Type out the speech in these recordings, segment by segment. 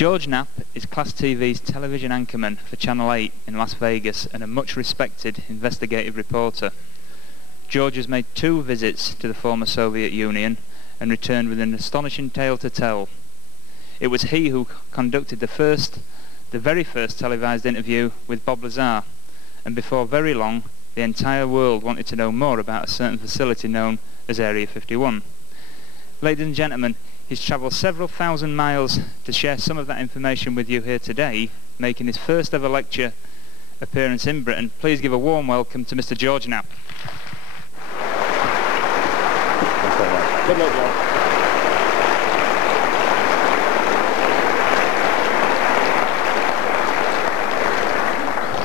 George Knapp is Class TV's television anchorman for Channel 8 in Las Vegas and a much-respected investigative reporter. George has made 2 visits to the former Soviet Union and returned with an astonishing tale to tell. It was he who conducted the very first televised interview with Bob Lazar, and before very long the entire world wanted to know more about a certain facility known as Area 51. Ladies and gentlemen, he's travelled several thousand miles to share some of that information with you here today, making his first ever lecture appearance in Britain. Please give a warm welcome to Mr. George Knapp. Good night,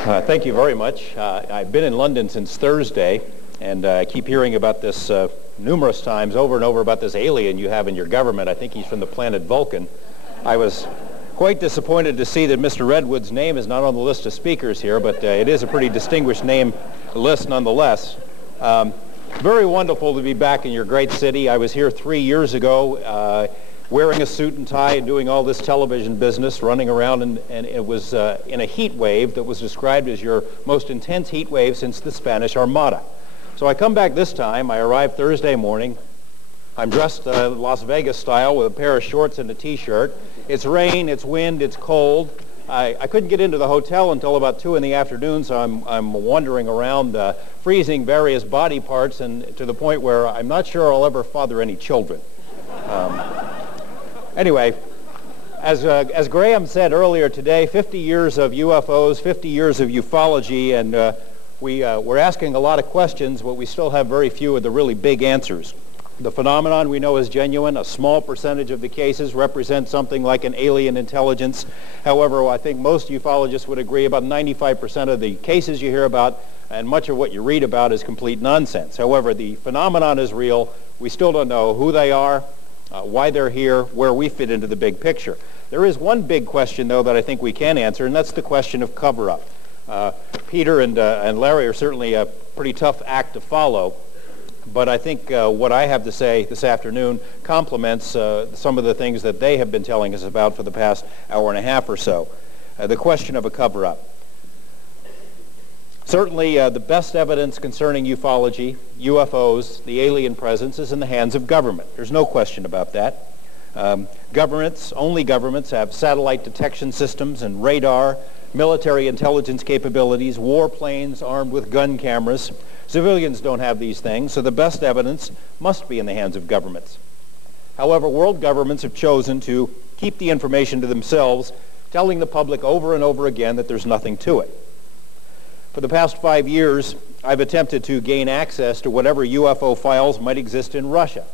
John. Thank you very much. I've been in London since Thursday, and I keep hearing about this numerous times over and over about this alien you have in your government. I think he's from the planet Vulcan. I was quite disappointed to see that Mr. Redwood's name is not on the list of speakers here, but it is a pretty distinguished name list nonetheless. Very wonderful to be back in your great city. I was here 3 years ago wearing a suit and tie and doing all this television business, running around, and it was in a heat wave that was described as your most intense heat wave since the Spanish Armada. So I come back this time. I arrived Thursday morning. I'm dressed Las Vegas style with a pair of shorts and a t-shirt. It's rain, it's wind, it's cold. I couldn't get into the hotel until about 2 in the afternoon, so I'm wandering around freezing various body parts, and to the point where I'm not sure I'll ever father any children. Anyway, as Graham said earlier today, 50 years of UFOs, 50 years of ufology, and we're asking a lot of questions, but we still have very few of the really big answers. The phenomenon we know is genuine. A small percentage of the cases represent something like an alien intelligence. However, I think most ufologists would agree about 95% of the cases you hear about and much of what you read about is complete nonsense. However, the phenomenon is real. We still don't know who they are, why they're here, where we fit into the big picture. There is one big question, though, that I think we can answer, and that's the question of cover-up. Peter and Larry are certainly a pretty tough act to follow, but I think what I have to say this afternoon complements some of the things that they have been telling us about for the past hour and a half or so. The question of a cover-up. Certainly the best evidence concerning ufology, UFOs, the alien presence is in the hands of government. There's no question about that. Only governments have satellite detection systems and radar, military intelligence capabilities, warplanes armed with gun cameras. Civilians don't have these things, so the best evidence must be in the hands of governments. However, world governments have chosen to keep the information to themselves, telling the public over and over again that there's nothing to it. For the past 5 years, I've attempted to gain access to whatever UFO files might exist in Russia.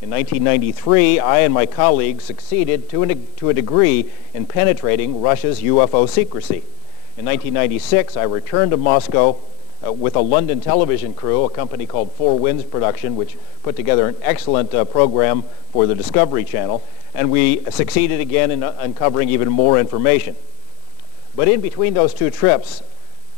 In 1993, I and my colleagues succeeded to a degree in penetrating Russia's UFO secrecy. In 1996, I returned to Moscow with a London television crew, a company called Four Winds Production, which put together an excellent program for the Discovery Channel, and we succeeded again in uncovering even more information. But in between those 2 trips,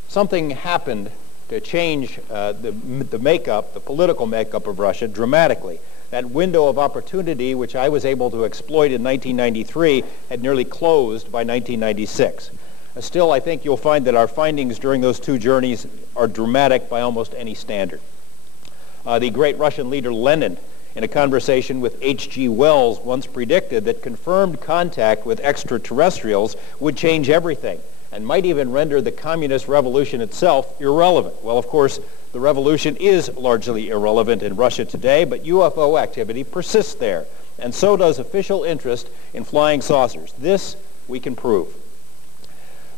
something happened to change the makeup, the political makeup of Russia dramatically. That window of opportunity, which I was able to exploit in 1993, had nearly closed by 1996. Still, I think you'll find that our findings during those 2 journeys are dramatic by almost any standard. The great Russian leader Lenin, in a conversation with H.G. Wells, once predicted that confirmed contact with extraterrestrials would change everything and might even render the communist revolution itself irrelevant. Well, of course, the revolution is largely irrelevant in Russia today, but UFO activity persists there, and so does official interest in flying saucers. This we can prove.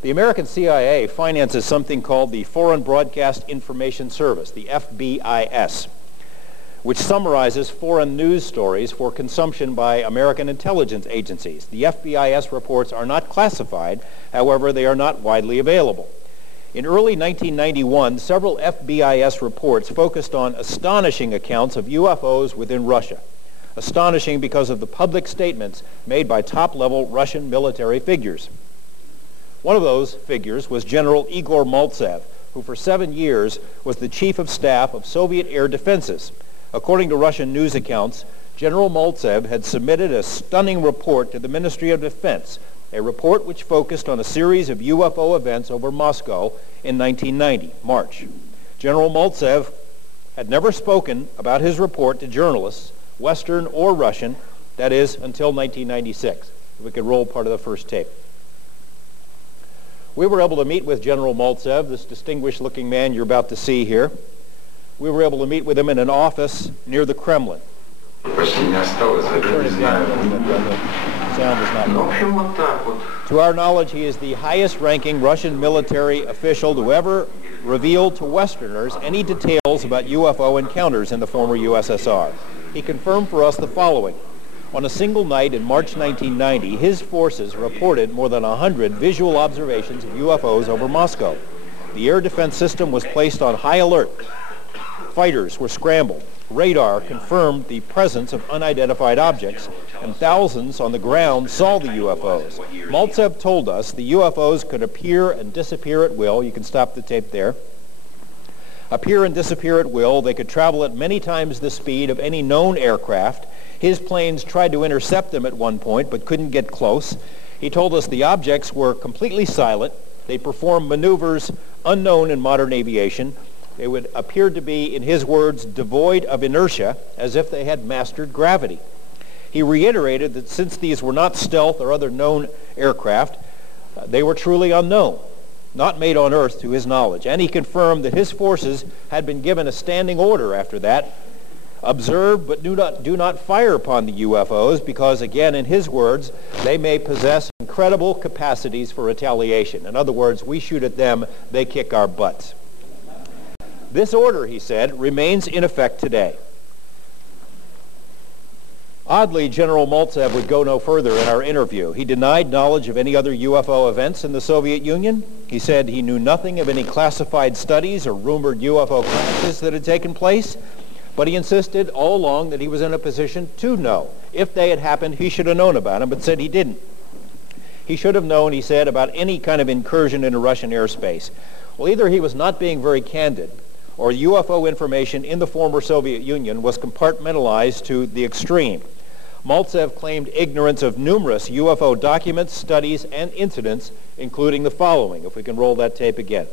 The American CIA finances something called the Foreign Broadcast Information Service, the FBIS, which summarizes foreign news stories for consumption by American intelligence agencies. The FBIS reports are not classified, however, they are not widely available. In early 1991, several FBIS reports focused on astonishing accounts of UFOs within Russia. Astonishing because of the public statements made by top-level Russian military figures. One of those figures was General Igor Maltsev, who for 7 years was the chief of staff of Soviet air defenses. According to Russian news accounts, General Maltsev had submitted a stunning report to the Ministry of Defense a report which focused on a series of UFO events over Moscow in 1990, March. General Maltsev had never spoken about his report to journalists, Western or Russian, that is, until 1996. If we could roll part of the first tape. We were able to meet with General Maltsev, this distinguished-looking man you're about to see here. We were able to meet with him in an office near the Kremlin. Turn it down a little bit, the sound is not. To our knowledge, he is the highest-ranking Russian military official to ever reveal to Westerners any details about UFO encounters in the former USSR. He confirmed for us the following. On a single night in March 1990, his forces reported more than 100 visual observations of UFOs over Moscow. The air defense system was placed on high alert. Fighters were scrambled. Radar confirmed the presence of unidentified objects, and thousands on the ground saw the UFOs. Maltsev told us the UFOs could appear and disappear at will. You can stop the tape there. Appear and disappear at will. They could travel at many times the speed of any known aircraft. His planes tried to intercept them at one point, but couldn't get close. He told us the objects were completely silent. They performed maneuvers unknown in modern aviation. They would appear to be, in his words, devoid of inertia, as if they had mastered gravity. He reiterated that since these were not stealth or other known aircraft, they were truly unknown, not made on Earth to his knowledge. And he confirmed that his forces had been given a standing order after that: observe but do not fire upon the UFOs, because, again, in his words, they may possess incredible capacities for retaliation. In other words, we shoot at them, they kick our butts. This order, he said, remains in effect today. Oddly, General Maltsev would go no further in our interview. He denied knowledge of any other UFO events in the Soviet Union. He said he knew nothing of any classified studies or rumored UFO crashes that had taken place, but he insisted all along that he was in a position to know. If they had happened, he should have known about them, but said he didn't. He should have known, he said, about any kind of incursion into Russian airspace. Well, either he was not being very candid, or UFO information in the former Soviet Union was compartmentalized to the extreme. Maltsev claimed ignorance of numerous UFO documents, studies, and incidents, including the following. If we can roll that tape again.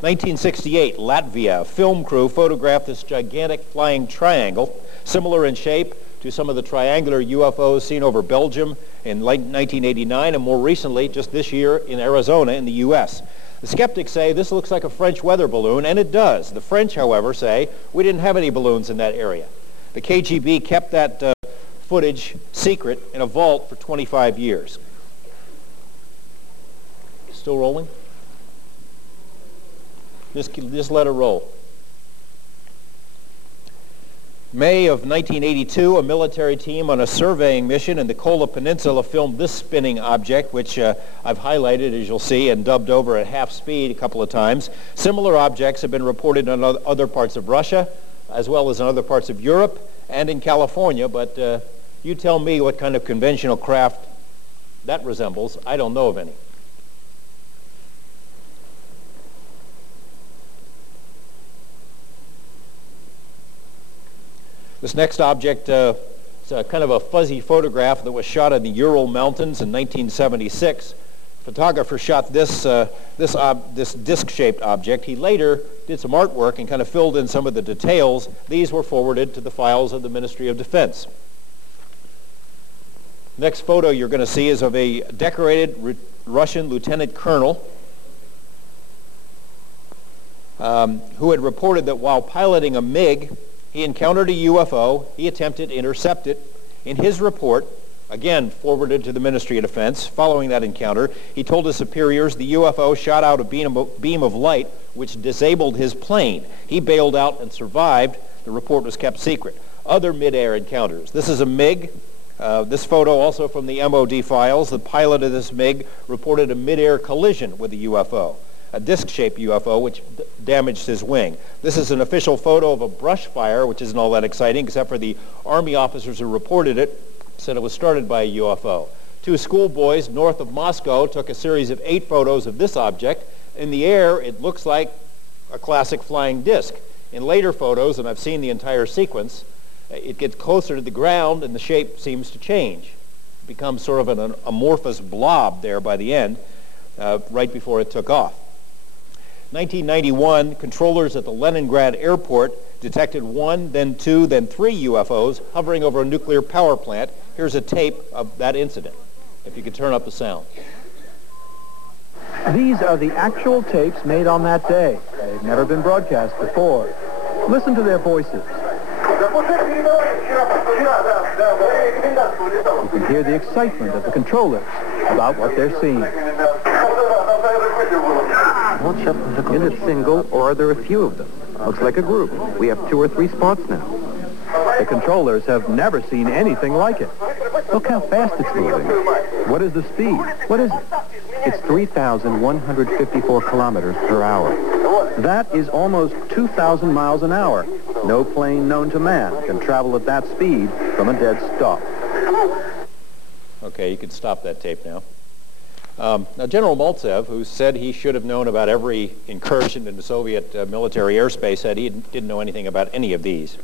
In 1968, Latvia, a film crew photographed this gigantic flying triangle, similar in shape to some of the triangular UFOs seen over Belgium in late 1989, and more recently, just this year, in Arizona in the U.S. The skeptics say this looks like a French weather balloon, and it does. The French, however, say we didn't have any balloons in that area. The KGB kept that footage secret in a vault for 25 years. Still rolling? Just let it roll. May of 1982, a military team on a surveying mission in the Kola Peninsula filmed this spinning object, which I've highlighted, as you'll see, and dubbed over at half speed a couple of times. Similar objects have been reported in other parts of Russia, as well as in other parts of Europe and in California, but you tell me what kind of conventional craft that resembles. I don't know of any. This next object is kind of a fuzzy photograph that was shot in the Ural Mountains in 1976. Photographer shot this disc-shaped object. He later did some artwork and kind of filled in some of the details. These were forwarded to the files of the Ministry of Defense. Next photo you're going to see is of a decorated Russian lieutenant colonel who had reported that while piloting a MiG, he encountered a UFO. He attempted to intercept it. In his report, again forwarded to the Ministry of Defense, following that encounter, he told his superiors the UFO shot out a beam of light which disabled his plane. He bailed out and survived. The report was kept secret. Other mid-air encounters. This is a MiG. This photo also from the MOD files. The pilot of this MiG reported a mid-air collision with a UFO, a disc-shaped UFO which damaged his wing. This is an official photo of a brush fire, which isn't all that exciting, except for the Army officers who reported it said it was started by a UFO. Two schoolboys north of Moscow took a series of 8 photos of this object. In the air, it looks like a classic flying disc. In later photos, and I've seen the entire sequence, It gets closer to the ground and the shape seems to change. It becomes sort of an amorphous blob there by the end, right before it took off. 1991, controllers at the Leningrad airport detected 1, then 2, then 3 UFOs hovering over a nuclear power plant. Here's a tape of that incident. If you could turn up the sound. These are the actual tapes made on that day. They've never been broadcast before. Listen to their voices. You can hear the excitement of the controllers about what they're seeing. Is it single, or are there a few of them? Looks like a group. We have 2 or 3 spots now. The controllers have never seen anything like it. Look how fast it's moving. What is the speed? What is it? It's 3,154 kilometers per hour. That is almost 2,000 miles an hour. No plane known to man can travel at that speed from a dead stop. Okay, you can stop that tape now. Now, General Maltsev, who said he should have known about every incursion into Soviet military airspace, said he didn't know anything about any of these,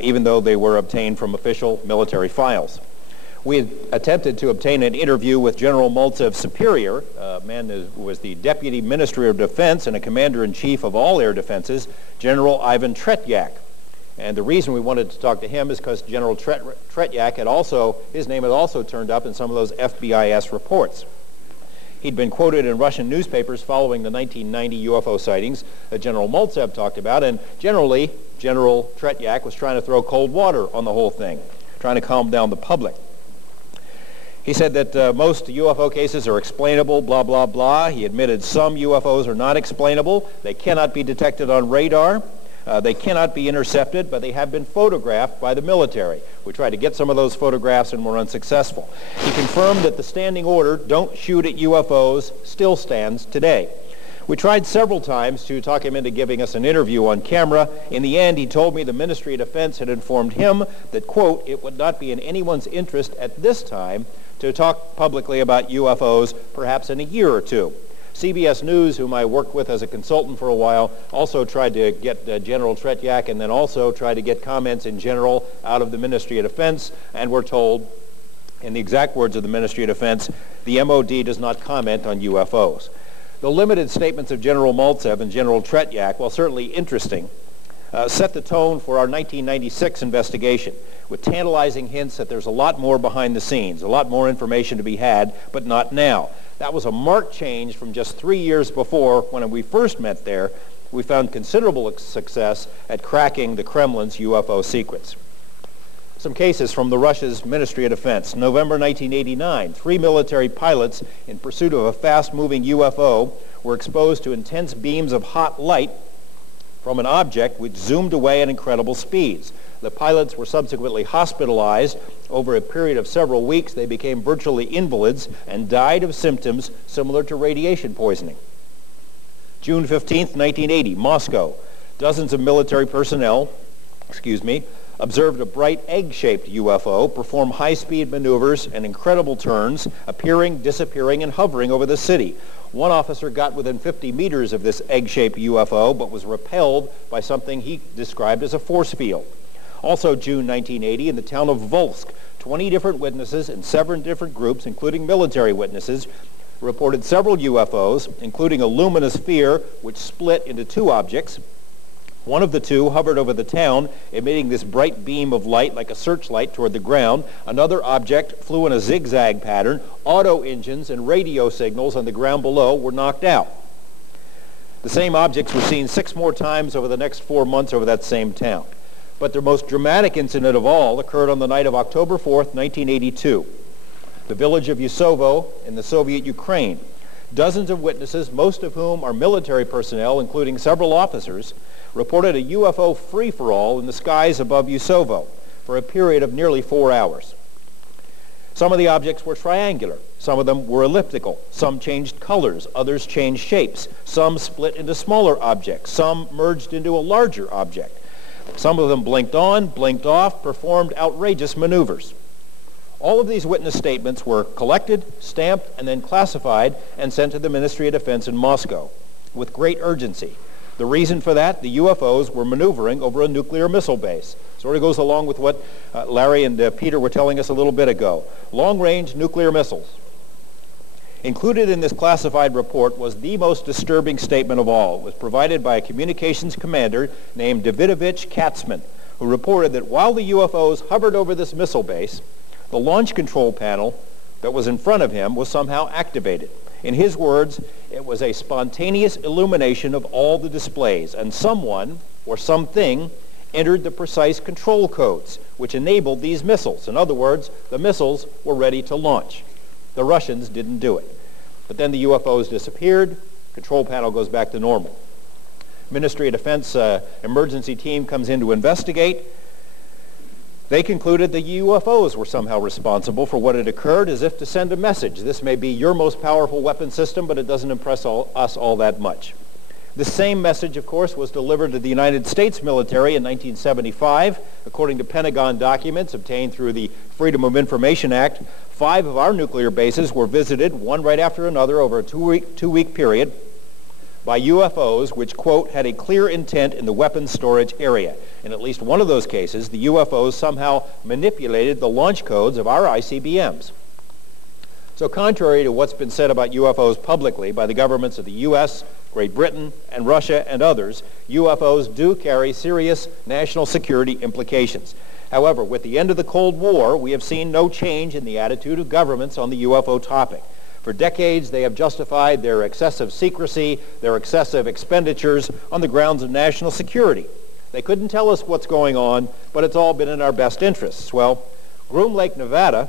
even though they were obtained from official military files. We had attempted to obtain an interview with General Maltsev's superior, a man who was the Deputy Minister of Defense and a Commander-in-Chief of all air defenses, General Ivan Tretyak. And the reason we wanted to talk to him is because General Tretyak had also, his name had also turned up in some of those FBIS reports. He'd been quoted in Russian newspapers following the 1990 UFO sightings that General Maltsev talked about, and generally, General Tretyak was trying to throw cold water on the whole thing, trying to calm down the public. He said that most UFO cases are explainable, blah, blah, blah. He admitted some UFOs are not explainable. They cannot be detected on radar. They cannot be intercepted, but they have been photographed by the military. We tried to get some of those photographs and were unsuccessful. He confirmed that the standing order, don't shoot at UFOs, still stands today. We tried several times to talk him into giving us an interview on camera. In the end, he told me the Ministry of Defense had informed him that, quote, it would not be in anyone's interest at this time to talk publicly about UFOs, perhaps in a year or 2. CBS News, whom I worked with as a consultant for a while, also tried to get General Tretyak and then also tried to get comments in general out of the Ministry of Defense, and we're told, in the exact words of the Ministry of Defense, the MOD does not comment on UFOs. The limited statements of General Maltsev and General Tretyak, while certainly interesting, set the tone for our 1996 investigation, with tantalizing hints that there's a lot more behind the scenes, a lot more information to be had, but not now. That was a marked change from just 3 years before when we first met there. We found considerable success at cracking the Kremlin's UFO secrets. Some cases from the Russia's Ministry of Defense. November 1989, 3 military pilots in pursuit of a fast-moving UFO were exposed to intense beams of hot light from an object which zoomed away at incredible speeds. The pilots were subsequently hospitalized. Over a period of several weeks, they became virtually invalids and died of symptoms similar to radiation poisoning. June 15th, 1980, Moscow. Dozens of military personnel, observed a bright egg-shaped UFO perform high-speed maneuvers and incredible turns, appearing, disappearing, and hovering over the city. One officer got within 50 meters of this egg-shaped UFO, but was repelled by something he described as a force field. Also June 1980, in the town of Volsk, 20 different witnesses in 7 different groups, including military witnesses, reported several UFOs, including a luminous sphere which split into 2 objects. One of the 2 hovered over the town, emitting this bright beam of light like a searchlight toward the ground. Another object flew in a zigzag pattern. Auto engines and radio signals on the ground below were knocked out. The same objects were seen 6 more times over the next 4 months over that same town. But the most dramatic incident of all occurred on the night of October 4th, 1982. The village of Yusovo in the Soviet Ukraine. Dozens of witnesses, most of whom are military personnel, including several officers, reported a UFO free-for-all in the skies above Yusovo for a period of nearly 4 hours. Some of the objects were triangular. Some of them were elliptical. Some changed colors. Others changed shapes. Some split into smaller objects. Some merged into a larger object. Some of them blinked on, blinked off, performed outrageous maneuvers. All of these witness statements were collected, stamped, and then classified and sent to the Ministry of Defense in Moscow with great urgency. The reason for that, the UFOs were maneuvering over a nuclear missile base. Sort of goes along with what Larry and Peter were telling us a little bit ago. Long-range nuclear missiles. Included in this classified report was the most disturbing statement of all. It was provided by a communications commander named THE.VHS.VAULT, who reported that while the UFOs hovered over this missile base, the launch control panel that was in front of him was somehow activated. In his words, it was a spontaneous illumination of all the displays, and someone or something entered the precise control codes, which enabled these missiles. In other words, the missiles were ready to launch. The Russians didn't do it. But then the UFOs disappeared. Control panel goes back to normal. Ministry of Defense emergency team comes in to investigate. They concluded the UFOs were somehow responsible for what had occurred, as if to send a message. This may be your most powerful weapon system, but it doesn't impress us all that much. The same message, of course, was delivered to the United States military in 1975. According to Pentagon documents obtained through the Freedom of Information Act, 5 of our nuclear bases were visited, one right after another, over a two-week period by UFOs which, quote, had a clear intent in the weapons storage area. In at least one of those cases, the UFOs somehow manipulated the launch codes of our ICBMs. So contrary to what's been said about UFOs publicly by the governments of the U.S., Great Britain, and Russia and others, UFOs do carry serious national security implications. However, with the end of the Cold War, we have seen no change in the attitude of governments on the UFO topic. For decades, they have justified their excessive secrecy, their excessive expenditures on the grounds of national security. They couldn't tell us what's going on, but it's all been in our best interests. Well, Groom Lake, Nevada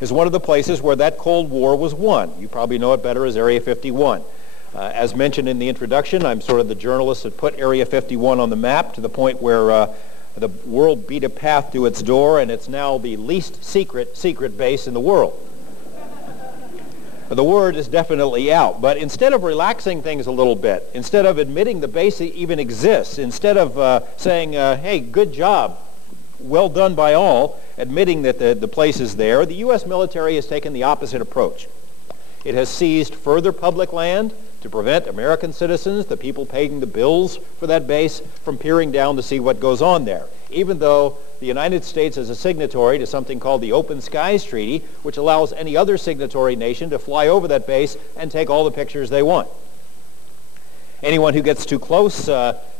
is one of the places where that Cold War was won. You probably know it better as Area 51. As mentioned in the introduction, I'm sort of the journalist that put Area 51 on the map to the point where the world beat a path to its door, and it's now the least secret base in the world. The word is definitely out. But instead of relaxing things a little bit, instead of admitting the base even exists, instead of saying, hey, good job, well done by all, admitting that the place is there, the U.S. military has taken the opposite approach. It has seized further public land to prevent American citizens, the people paying the bills for that base, from peering down to see what goes on there, even though the United States is a signatory to something called the Open Skies Treaty, which allows any other signatory nation to fly over that base and take all the pictures they want. Anyone who gets too close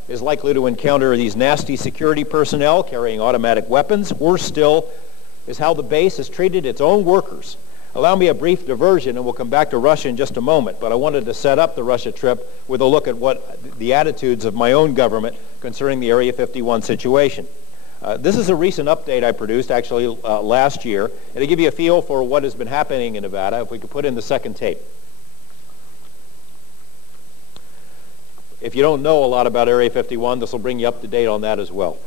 is likely to encounter these nasty security personnel carrying automatic weapons. Worse still is how the base has treated its own workers. Allow me a brief diversion, and we'll come back to Russia in just a moment, but I wanted to set up the Russia trip with a look at what the attitudes of my own government concerning the Area 51 situation. This is a recent update I produced, actually last year, and to give you a feel for what has been happening in Nevada, if we could put in the second tape. If you don't know a lot about Area 51, this will bring you up to date on that as well.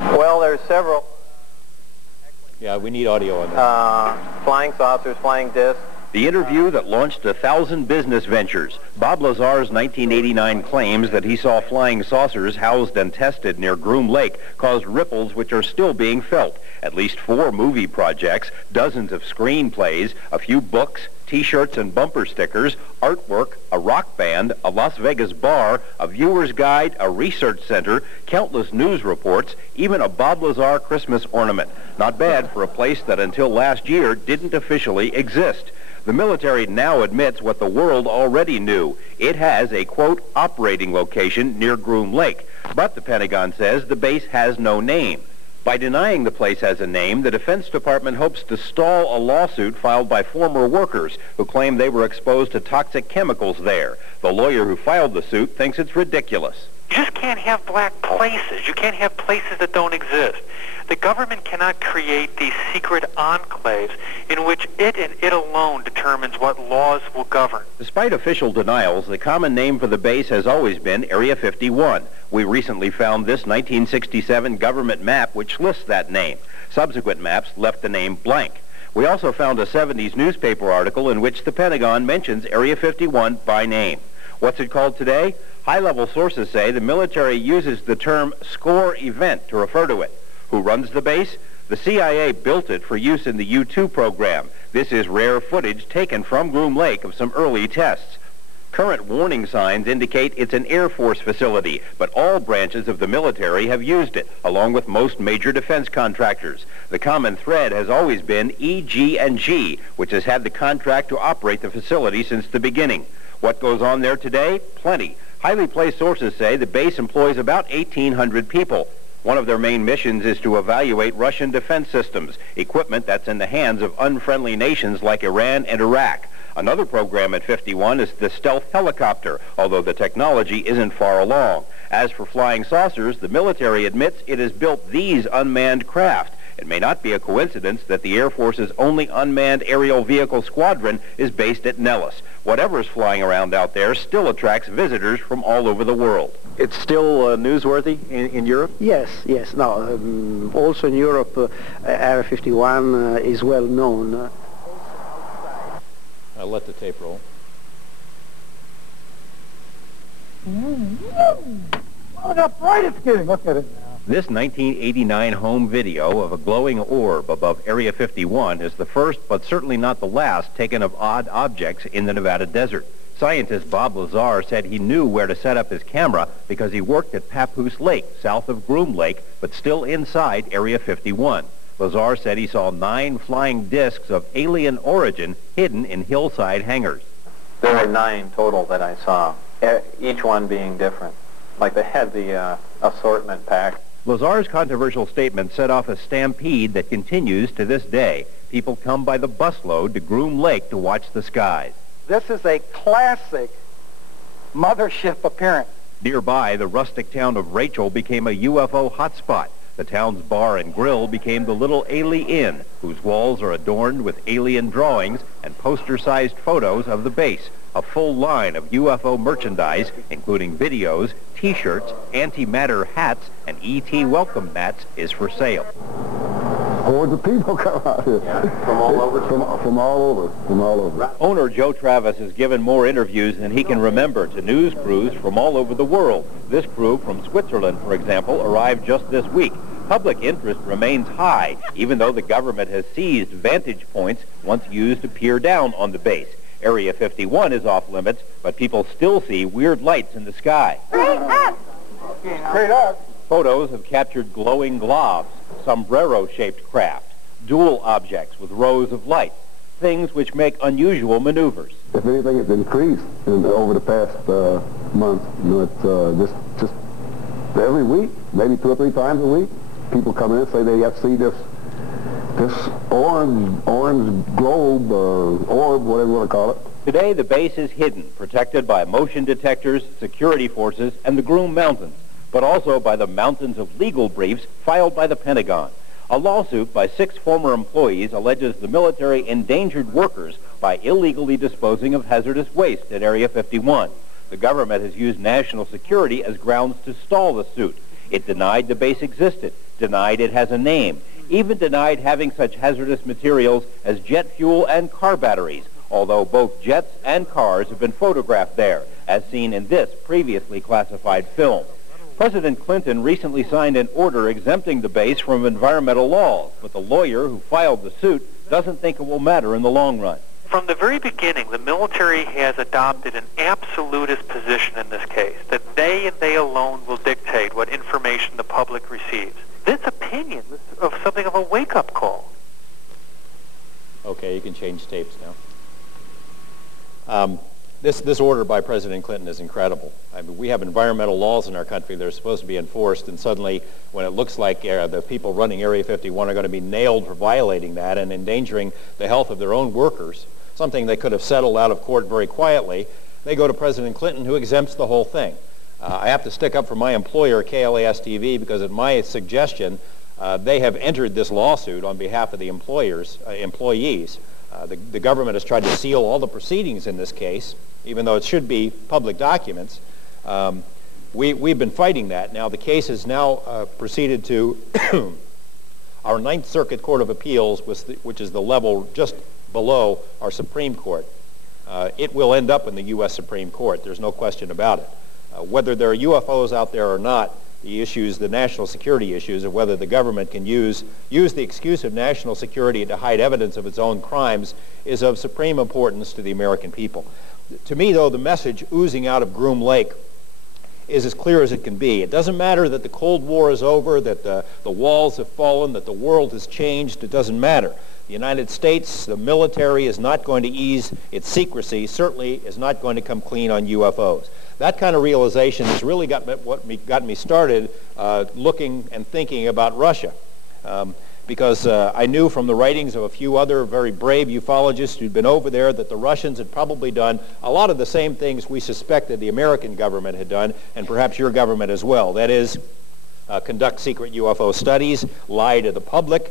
Well, there's several. Yeah, we need audio on that. Flying saucers, flying discs. The interview that launched 1,000 business ventures. Bob Lazar's 1989 claims that he saw flying saucers housed and tested near Groom Lake caused ripples which are still being felt. At least 4 movie projects, dozens of screenplays, a few books, T-shirts and bumper stickers, artwork, a rock band, a Las Vegas bar, a viewer's guide, a research center, countless news reports, even a Bob Lazar Christmas ornament. Not bad for a place that until last year didn't officially exist. The military now admits what the world already knew. It has a, quote, operating location near Groom Lake. But the Pentagon says the base has no name. By denying the place has a name, the Defense Department hopes to stall a lawsuit filed by former workers who claim they were exposed to toxic chemicals there. The lawyer who filed the suit thinks it's ridiculous. You just can't have black places. You can't have places that don't exist. The government cannot create these secret enclaves in which it and it alone determines what laws will govern. Despite official denials, the common name for the base has always been Area 51. We recently found this 1967 government map which lists that name. Subsequent maps left the name blank. We also found a 70s newspaper article in which the Pentagon mentions Area 51 by name. What's it called today? High-level sources say the military uses the term score event to refer to it. Who runs the base? The CIA built it for use in the U-2 program. This is rare footage taken from Groom Lake of some early tests. Current warning signs indicate it's an Air Force facility, but all branches of the military have used it, along with most major defense contractors. The common thread has always been EG&G, which has had the contract to operate the facility since the beginning. What goes on there today? Plenty. Highly placed sources say the base employs about 1,800 people. One of their main missions is to evaluate Russian defense systems, equipment that's in the hands of unfriendly nations like Iran and Iraq. Another program at 51 is the stealth helicopter, although the technology isn't far along. As for flying saucers, the military admits it has built these unmanned craft. It may not be a coincidence that the Air Force's only unmanned aerial vehicle squadron is based at Nellis. Whatever's flying around out there still attracts visitors from all over the world. It's still newsworthy in Europe? Yes. No, also in Europe, Area 51 is well known. I'll let the tape roll. Look how bright it's getting. Look at it now. This 1989 home video of a glowing orb above Area 51 is the first, but certainly not the last, taken of odd objects in the Nevada desert. Scientist Bob Lazar said he knew where to set up his camera because he worked at Papoose Lake, south of Groom Lake, but still inside Area 51. Lazar said he saw 9 flying discs of alien origin hidden in hillside hangars. There were 9 total that I saw, each one being different. Like they had the assortment pack. Lazar's controversial statement set off a stampede that continues to this day. People come by the busload to Groom Lake to watch the skies. This is a classic mothership appearance. Nearby, the rustic town of Rachel became a UFO hotspot. The town's bar and grill became the Little Ailey Inn, whose walls are adorned with alien drawings and poster-sized photos of the base. A full line of UFO merchandise, including videos, T-shirts, antimatter hats, and ET welcome mats, is for sale. Hordes of people come out here. Yeah, from all over? From all over. Owner Joe Travis has given more interviews than he can remember to news crews from all over the world. This crew from Switzerland, for example, arrived just this week. Public interest remains high, even though the government has seized vantage points once used to peer down on the base. Area 51 is off limits, but people still see weird lights in the sky. Straight up. Photos have captured glowing globs, sombrero-shaped craft, dual objects with rows of lights, things which make unusual maneuvers. If anything, it's increased over the past month. You know, it's just every week, maybe 2 or 3 times a week, people come in and say they have to see this orange globe or orb, whatever you want to call it. Today, the base is hidden, protected by motion detectors, security forces, and the Groom Mountains, but also by the mountains of legal briefs filed by the Pentagon. A lawsuit by 6 former employees alleges the military endangered workers by illegally disposing of hazardous waste at Area 51. The government has used national security as grounds to stall the suit. It denied the base existed, denied it has a name, even denied having such hazardous materials as jet fuel and car batteries, although both jets and cars have been photographed there, as seen in this previously classified film. President Clinton recently signed an order exempting the base from environmental laws, but the lawyer who filed the suit doesn't think it will matter in the long run. From the very beginning, the military has adopted an absolutist position in this case, that they and they alone will dictate what information the public receives. This opinion is of something of a wake-up call. Okay, you can change tapes now. This order by President Clinton is incredible. I mean, we have environmental laws in our country that are supposed to be enforced, and suddenly, when it looks like the people running Area 51 are going to be nailed for violating that and endangering the health of their own workers, something they could have settled out of court very quietly, they go to President Clinton, who exempts the whole thing. I have to stick up for my employer, KLAS-TV, because at my suggestion, they have entered this lawsuit on behalf of the employees. The government has tried to seal all the proceedings in this case, even though it should be public documents. We've been fighting that. Now, the case has now proceeded to our Ninth Circuit Court of Appeals, which is the level just below our Supreme Court. it will end up in the U.S. Supreme Court. There's no question about it. Whether there are UFOs out there or not, the issues, the national security issues of whether the government can use the excuse of national security to hide evidence of its own crimes is of supreme importance to the American people. To me, though, the message oozing out of Groom Lake is as clear as it can be. It doesn't matter that the Cold War is over, that the walls have fallen, that the world has changed. It doesn't matter. The United States, the military, is not going to ease its secrecy, certainly is not going to come clean on UFOs. That kind of realization has really got me started looking and thinking about Russia. Because I knew from the writings of a few other very brave ufologists who'd been over there that the Russians had probably done a lot of the same things we suspected the American government had done, and perhaps your government as well. That is, conduct secret UFO studies, lie to the public,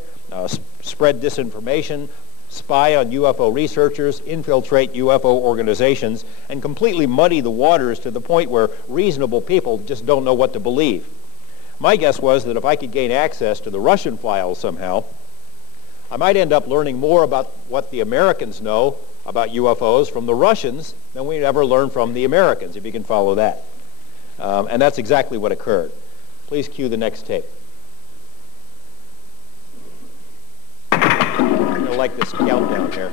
spread disinformation, spy on UFO researchers, infiltrate UFO organizations, and completely muddy the waters to the point where reasonable people just don't know what to believe. My guess was that if I could gain access to the Russian files somehow, I might end up learning more about what the Americans know about UFOs from the Russians than we'd ever learn from the Americans, if you can follow that. And that's exactly what occurred. Please cue the next tape. I'm going to like this countdown here.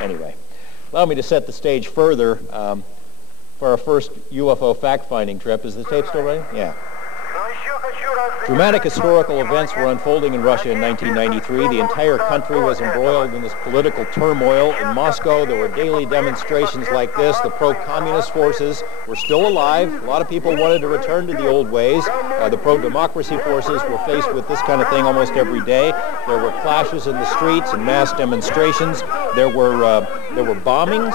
Anyway, allow me to set the stage further for our first UFO fact-finding trip. Is the tape still running? Yeah. Dramatic historical events were unfolding in Russia in 1993. The entire country was embroiled in this political turmoil. In Moscow, there were daily demonstrations like this. The pro-communist forces were still alive. A lot of people wanted to return to the old ways. The pro-democracy forces were faced with this kind of thing almost every day. There were clashes in the streets and mass demonstrations. There were bombings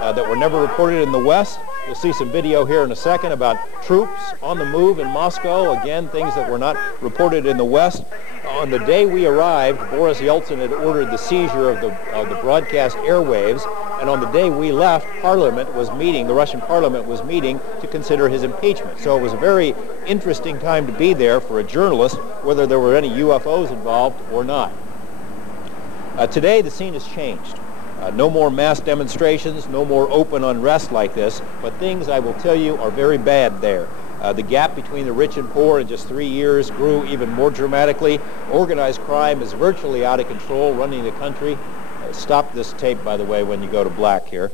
that were never reported in the West. You'll see some video here in a second about troops on the move in Moscow. Again, things that were not reported in the West. On the day we arrived, Boris Yeltsin had ordered the seizure of the broadcast airwaves, and on the day we left, Parliament was meeting, the Russian Parliament was meeting to consider his impeachment. So it was a very interesting time to be there for a journalist, whether there were any UFOs involved or not. Today, the scene has changed. No more mass demonstrations, no more open unrest like this, but things, I will tell you, are very bad there. The gap between the rich and poor in just 3 years grew even more dramatically. Organized crime is virtually out of control, running the country. Stop this tape, by the way, when you go to black here.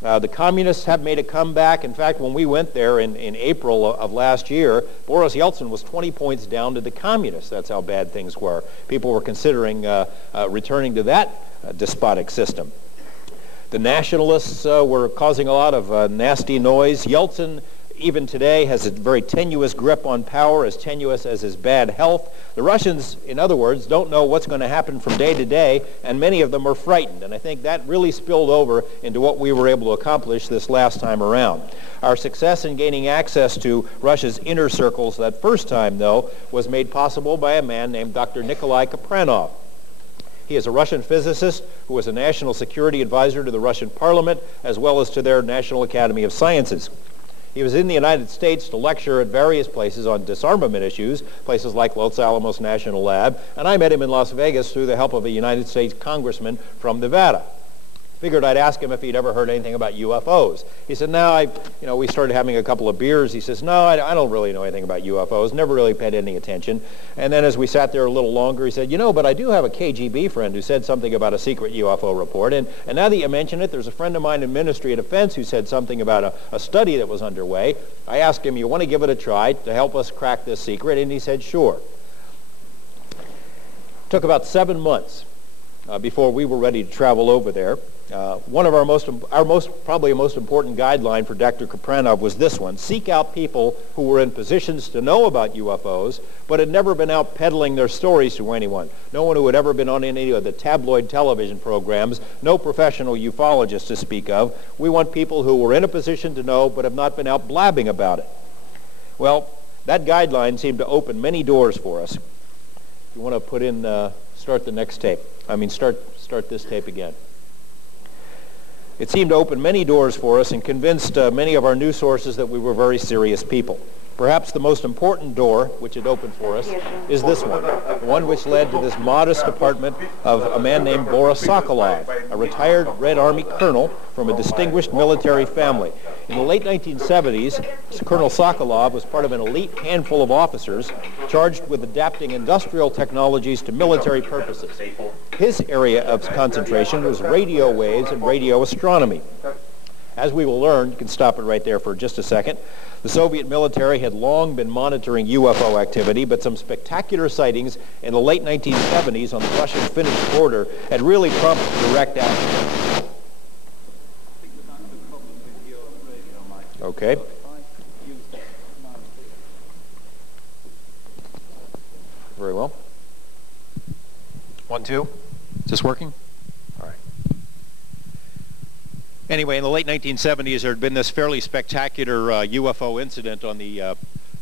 The communists have made a comeback. In fact, when we went there in April of last year, Boris Yeltsin was 20 points down to the communists. That's how bad things were. People were considering returning to that despotic system. The nationalists were causing a lot of nasty noise. Yeltsin, even today, has a very tenuous grip on power, as tenuous as his bad health. The Russians, in other words, don't know what's going to happen from day to day, and many of them are frightened. And I think that really spilled over into what we were able to accomplish this last time around. Our success in gaining access to Russia's inner circles that first time, though, was made possible by a man named Dr. Nikolai Kapranov. He is a Russian physicist who was a national security advisor to the Russian Parliament as well as to their National Academy of Sciences. He was in the United States to lecture at various places on disarmament issues, places like Los Alamos National Lab, and I met him in Las Vegas through the help of a United States congressman from Nevada. Figured I'd ask him if he'd ever heard anything about UFOs. He said, no, we started having a couple of beers. He says, no, I don't really know anything about UFOs, never really paid any attention. And then as we sat there a little longer, he said, but I do have a KGB friend who said something about a secret UFO report. And now that you mention it, there's a friend of mine in Ministry of Defense who said something about a study that was underway. I asked him, you want to give it a try to help us crack this secret? And he said, sure. It took about 7 months before we were ready to travel over there. One of our most important guideline for Dr. Kapranov was this one: seek out people who were in positions to know about UFOs, but had never been out peddling their stories to anyone. No one who had ever been on any of the tabloid television programs, no professional ufologists to speak of. We want people who were in a position to know, but have not been out blabbing about it. Well, that guideline seemed to open many doors for us. You want to put in, start the next tape. Start this tape again. It seemed to open many doors for us and convinced many of our news sources that we were very serious people. Perhaps the most important door which it opened for us is this one, the one which led to this modest apartment of a man named Boris Sokolov, a retired Red Army colonel from a distinguished military family. In the late 1970s, Colonel Sokolov was part of an elite handful of officers charged with adapting industrial technologies to military purposes. His area of concentration was radio waves and radio astronomy. As we will learn, you can stop it right there for just a second, the Soviet military had long been monitoring UFO activity, but some spectacular sightings in the late 1970s on the Russian-Finnish border had really prompted direct action. Okay. Very well. 1, 2. Is this working? All right. Anyway, in the late 1970s, there had been this fairly spectacular UFO incident on the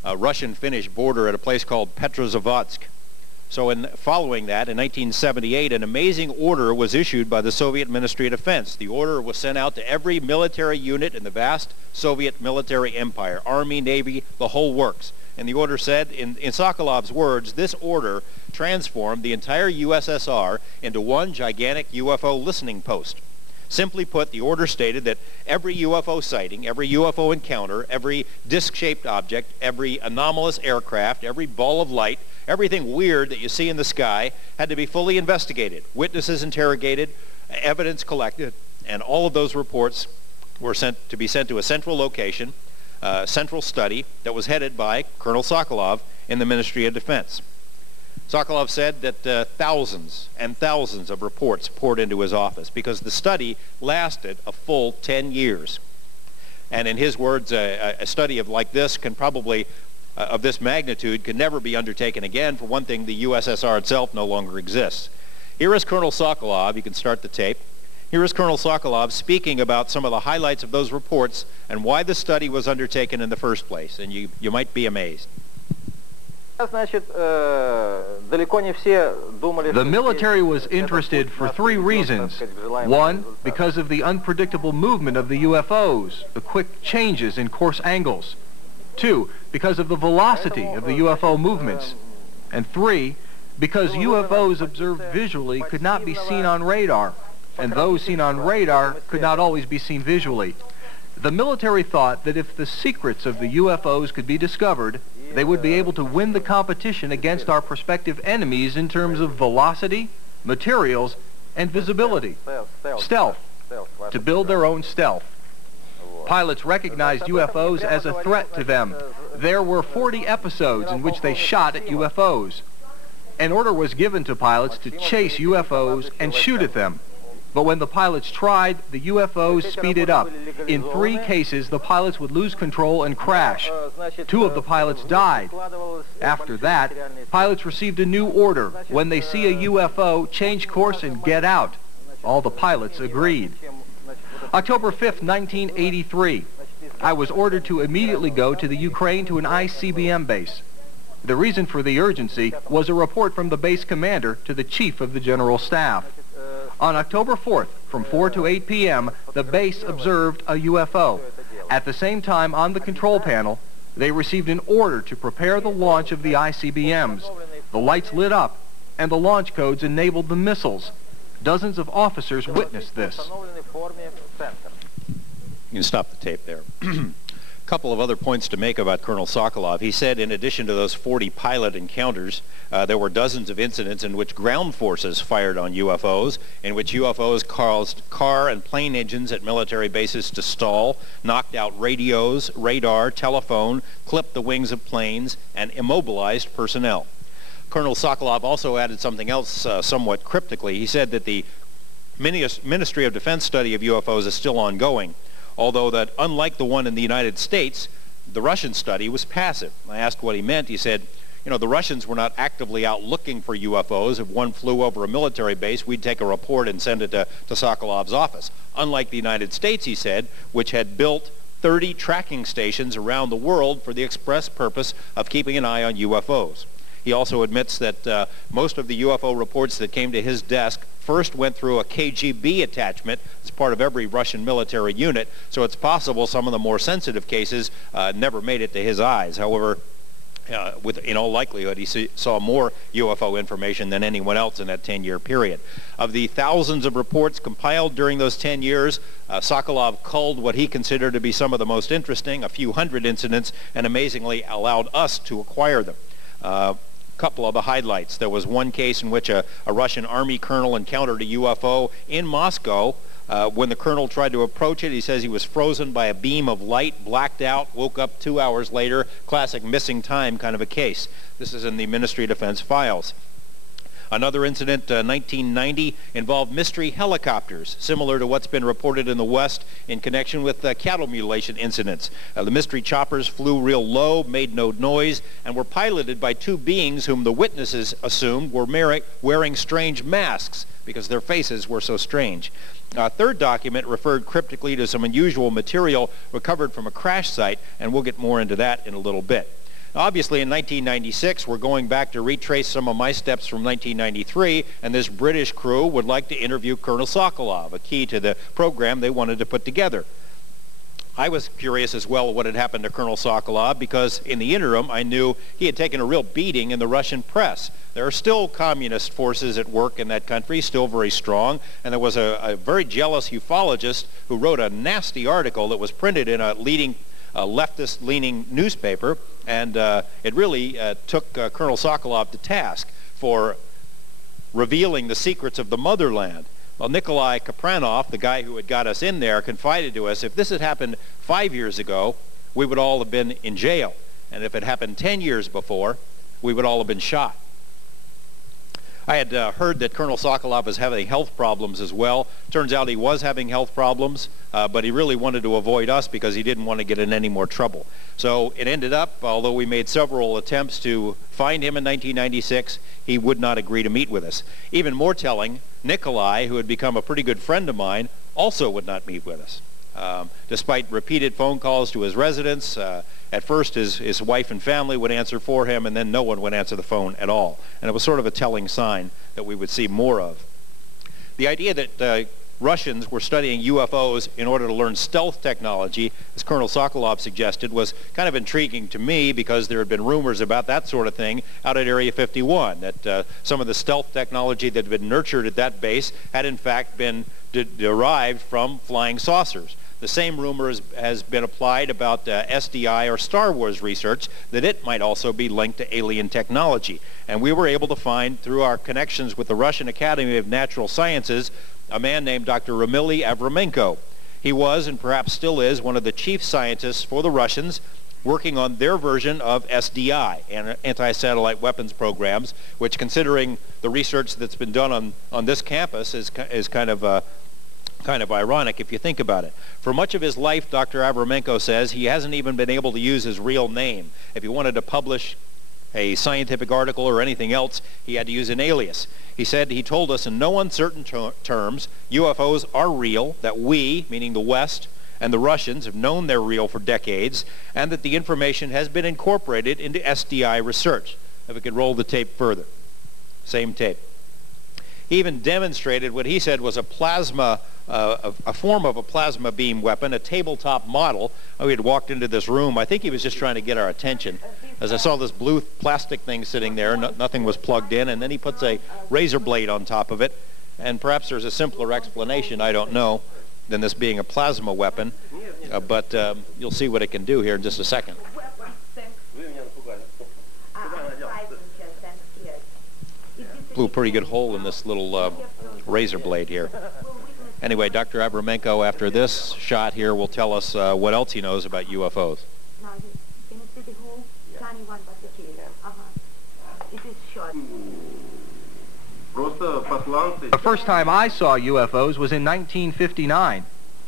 Russian-Finnish border at a place called Petrozavodsk. So following that, in 1978, an amazing order was issued by the Soviet Ministry of Defense. The order was sent out to every military unit in the vast Soviet military empire, Army, Navy, the whole works. And the order said, in Sokolov's words, this order transformed the entire USSR into one gigantic UFO listening post. Simply put, the order stated that every UFO sighting, every UFO encounter, every disc-shaped object, every anomalous aircraft, every ball of light, everything weird that you see in the sky had to be fully investigated, witnesses interrogated, evidence collected, and all of those reports were sent to a central location, central study that was headed by Colonel Sokolov in the Ministry of Defense. Sokolov said that thousands and thousands of reports poured into his office because the study lasted a full 10 years. And in his words, a study like this can probably, of this magnitude, can never be undertaken again. For one thing, the USSR itself no longer exists. Here is Colonel Sokolov. You can start the tape. Here is Colonel Sokolov speaking about some of the highlights of those reports and why the study was undertaken in the first place. And you might be amazed. The military was interested for 3 reasons. 1, because of the unpredictable movement of the UFOs, the quick changes in course angles. 2, because of the velocity of the UFO movements. And 3, because UFOs observed visually could not be seen on radar, and those seen on radar could not always be seen visually. The military thought that if the secrets of the UFOs could be discovered, they would be able to win the competition against our prospective enemies in terms of velocity, materials, and visibility. Stealth. To build their own stealth. Pilots recognized UFOs as a threat to them. There were 40 episodes in which they shot at UFOs. An order was given to pilots to chase UFOs and shoot at them. But when the pilots tried, the UFOs speeded up. In 3 cases, the pilots would lose control and crash. 2 of the pilots died. After that, pilots received a new order. When they see a UFO, change course and get out. All the pilots agreed. October 5th, 1983. I was ordered to immediately go to the Ukraine to an ICBM base. The reason for the urgency was a report from the base commander to the chief of the General Staff. On October 4th, from 4 to 8 p.m., the base observed a UFO. At the same time, on the control panel, they received an order to prepare the launch of the ICBMs. The lights lit up, and the launch codes enabled the missiles. Dozens of officers witnessed this. You can stop the tape there. A couple of other points to make about Colonel Sokolov. He said in addition to those 40 pilot encounters, there were dozens of incidents in which ground forces fired on UFOs, in which UFOs caused car and plane engines at military bases to stall, knocked out radios, radar, telephone, clipped the wings of planes, and immobilized personnel. Colonel Sokolov also added something else somewhat cryptically. He said that the Ministry of Defense study of UFOs is still ongoing, although that unlike the one in the United States, the Russian study was passive. I asked what he meant. He said, you know, the Russians were not actively out looking for UFOs. If one flew over a military base, we'd take a report and send it to Sokolov's office. Unlike the United States, he said, which had built 30 tracking stations around the world for the express purpose of keeping an eye on UFOs. He also admits that most of the UFO reports that came to his desk first went through a KGB attachment as part of every Russian military unit, so it's possible some of the more sensitive cases never made it to his eyes. However, in all likelihood, he saw more UFO information than anyone else in that 10-year period. Of the thousands of reports compiled during those 10 years, Sokolov culled what he considered to be some of the most interesting, a few hundred incidents, and amazingly allowed us to acquire them. Couple of the highlights. There was one case in which a Russian army colonel encountered a UFO in Moscow. When the colonel tried to approach it, he says he was frozen by a beam of light, blacked out, woke up 2 hours later. Classic missing time kind of a case. This is in the Ministry of Defense files. Another incident, 1990, involved mystery helicopters, similar to what's been reported in the West in connection with cattle mutilation incidents. The mystery choppers flew real low, made no noise, and were piloted by two beings whom the witnesses assumed were wearing strange masks because their faces were so strange. A third document referred cryptically to some unusual material recovered from a crash site, and we'll get more into that in a little bit. Obviously, in 1996, we're going back to retrace some of my steps from 1993, and this British crew would like to interview Colonel Sokolov, a key to the program they wanted to put together. I was curious as well what had happened to Colonel Sokolov because in the interim I knew he had taken a real beating in the Russian press. There are still communist forces at work in that country, still very strong, and there was a very jealous ufologist who wrote a nasty article that was printed in a leading leftist-leaning newspaper, and it really took Colonel Sokolov to task for revealing the secrets of the motherland. Well, Nikolai Kapranov, the guy who had got us in there, confided to us, if this had happened 5 years ago, we would all have been in jail. And if it happened 10 years before, we would all have been shot. I had heard that Colonel Sokolov was having health problems as well. Turns out he was having health problems, but he really wanted to avoid us because he didn't want to get in any more trouble. So it ended up, although we made several attempts to find him in 1996, he would not agree to meet with us. Even more telling, Nikolai, who had become a pretty good friend of mine, also would not meet with us. Despite repeated phone calls to his residence, at first his wife and family would answer for him, and then no one would answer the phone at all. And it was sort of a telling sign that we would see more of. The idea that Russians were studying UFOs in order to learn stealth technology, as Colonel Sokolov suggested, was kind of intriguing to me because there had been rumors about that sort of thing out at Area 51, that some of the stealth technology that had been nurtured at that base had in fact been derived from flying saucers. The same rumor has been applied about SDI or Star Wars research, that it might also be linked to alien technology. And we were able to find, through our connections with the Russian Academy of Natural Sciences, a man named Dr. Ramily Avramenko. He was, and perhaps still is, one of the chief scientists for the Russians working on their version of SDI, anti-satellite weapons programs, which, considering the research that's been done on this campus, is kind of ironic if you think about it. For much of his life, Dr. Avramenko says he hasn't even been able to use his real name. If he wanted to publish a scientific article or anything else, he had to use an alias. He told us in no uncertain terms, UFOs are real, that we, meaning the West, and the Russians have known they're real for decades, and that the information has been incorporated into SDI research. If we could roll the tape further. Same tape. He even demonstrated what he said was a plasma, a form of a plasma beam weapon, a tabletop model. Oh, he had walked into this room. I think he was just trying to get our attention. As I saw this blue plastic thing sitting there, nothing was plugged in, and then he puts a razor blade on top of it. And perhaps there's a simpler explanation, I don't know, than this being a plasma weapon. But you'll see what it can do here in just a second. Blew a pretty good hole in this little razor blade here. Anyway, Dr. Avramenko, after this shot here, will tell us what else he knows about UFOs. The first time I saw UFOs was in 1959.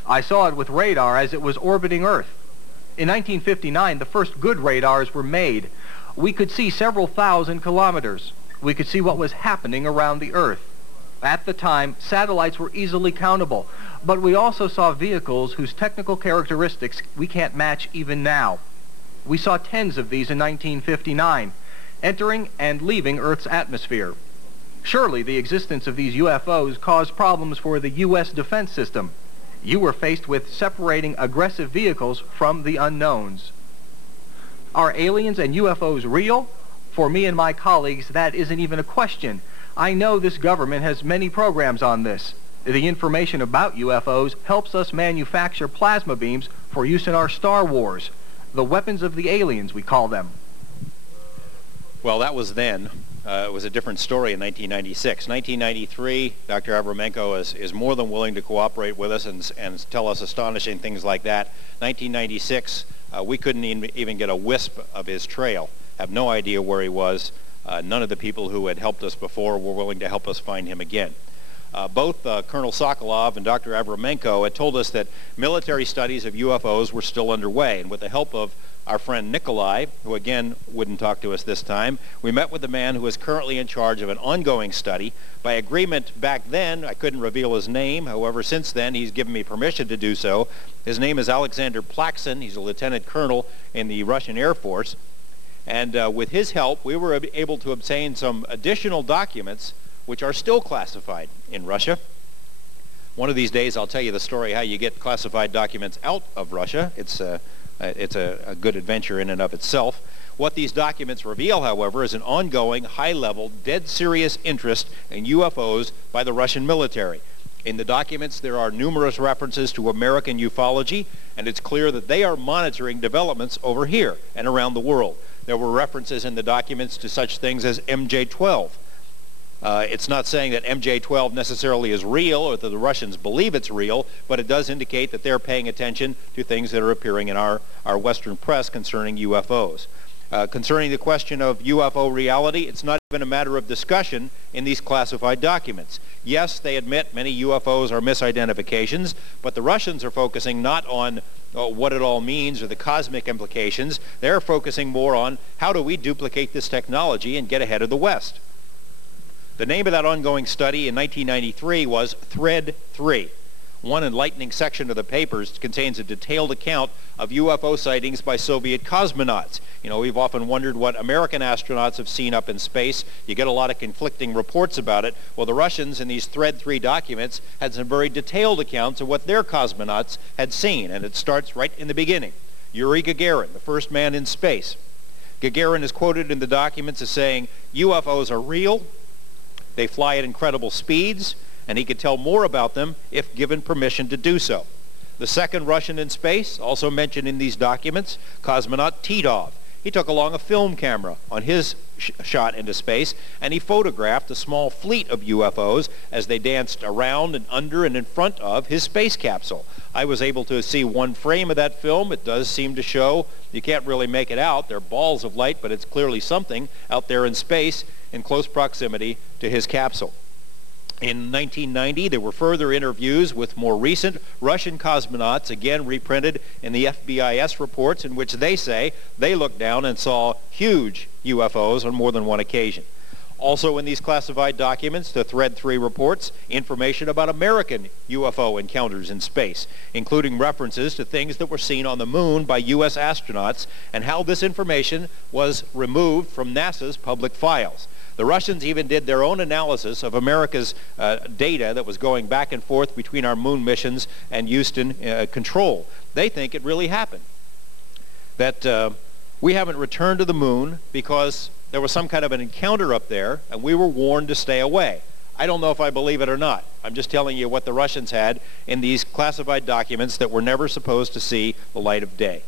I saw it with radar as it was orbiting Earth. In 1959, the first good radars were made. We could see several thousand kilometers. We could see what was happening around the Earth. At the time, satellites were easily countable, but we also saw vehicles whose technical characteristics we can't match even now. We saw tens of these in 1959. entering and leaving Earth's atmosphere. Surely the existence of these UFOs caused problems for the U.S. defense system. You were faced with separating aggressive vehicles from the unknowns. Are aliens and UFOs real? For me and my colleagues, that isn't even a question. I know this government has many programs on this. The information about UFOs helps us manufacture plasma beams for use in our Star Wars. The weapons of the aliens, we call them. Well, that was then. It was a different story in 1996. 1993, Dr. Avramenko is more than willing to cooperate with us and tell us astonishing things like that. 1996, we couldn't even get a wisp of his trail, have no idea where he was. None of the people who had helped us before were willing to help us find him again. Both Colonel Sokolov and Dr. Avramenko had told us that military studies of UFOs were still underway, and with the help of our friend Nikolai, who again wouldn't talk to us this time, we met with the man who is currently in charge of an ongoing study. By agreement back then, I couldn't reveal his name. However, since then, he's given me permission to do so. His name is Alexander Plaksin. He's a lieutenant colonel in the Russian Air Force. And with his help, we were able to obtain some additional documents which are still classified in Russia. One of these days, I'll tell you the story how you get classified documents out of Russia. It's a good adventure in and of itself. What these documents reveal, however, is an ongoing, high-level, dead serious interest in UFOs by the Russian military. In the documents, there are numerous references to American ufology, and it's clear that they are monitoring developments over here and around the world. There were references in the documents to such things as MJ-12. It's not saying that MJ-12 necessarily is real or that the Russians believe it's real, but it does indicate that they're paying attention to things that are appearing in our Western press concerning UFOs. Concerning the question of UFO reality, it's not even a matter of discussion in these classified documents. Yes, they admit many UFOs are misidentifications, but the Russians are focusing not on what it all means or the cosmic implications. They're focusing more on how do we duplicate this technology and get ahead of the West. The name of that ongoing study in 1993 was Thread 3. One enlightening section of the papers contains a detailed account of UFO sightings by Soviet cosmonauts. You know, we've often wondered what American astronauts have seen up in space. You get a lot of conflicting reports about it. Well, the Russians in these Thread 3 documents had some very detailed accounts of what their cosmonauts had seen, and it starts right in the beginning. Yuri Gagarin, the first man in space. Gagarin is quoted in the documents as saying, "UFOs are real. They fly at incredible speeds, and he could tell more about them if given permission to do so." The second Russian in space, also mentioned in these documents, cosmonaut Titov. He took along a film camera on his shot into space, and he photographed a small fleet of UFOs as they danced around and under and in front of his space capsule. I was able to see one frame of that film. It does seem to show, you can't really make it out, they're balls of light, but it's clearly something out there in space in close proximity to his capsule. In 1990, there were further interviews with more recent Russian cosmonauts, again reprinted in the FBIS reports, in which they say they looked down and saw huge UFOs on more than one occasion. Also in these classified documents, the Thread 3 reports information about American UFO encounters in space, including references to things that were seen on the moon by U.S. astronauts and how this information was removed from NASA's public files. The Russians even did their own analysis of America's data that was going back and forth between our moon missions and Houston control. They think it really happened. That we haven't returned to the moon because there was some kind of an encounter up there and we were warned to stay away. I don't know if I believe it or not. I'm just telling you what the Russians had in these classified documents that were never supposed to see the light of day.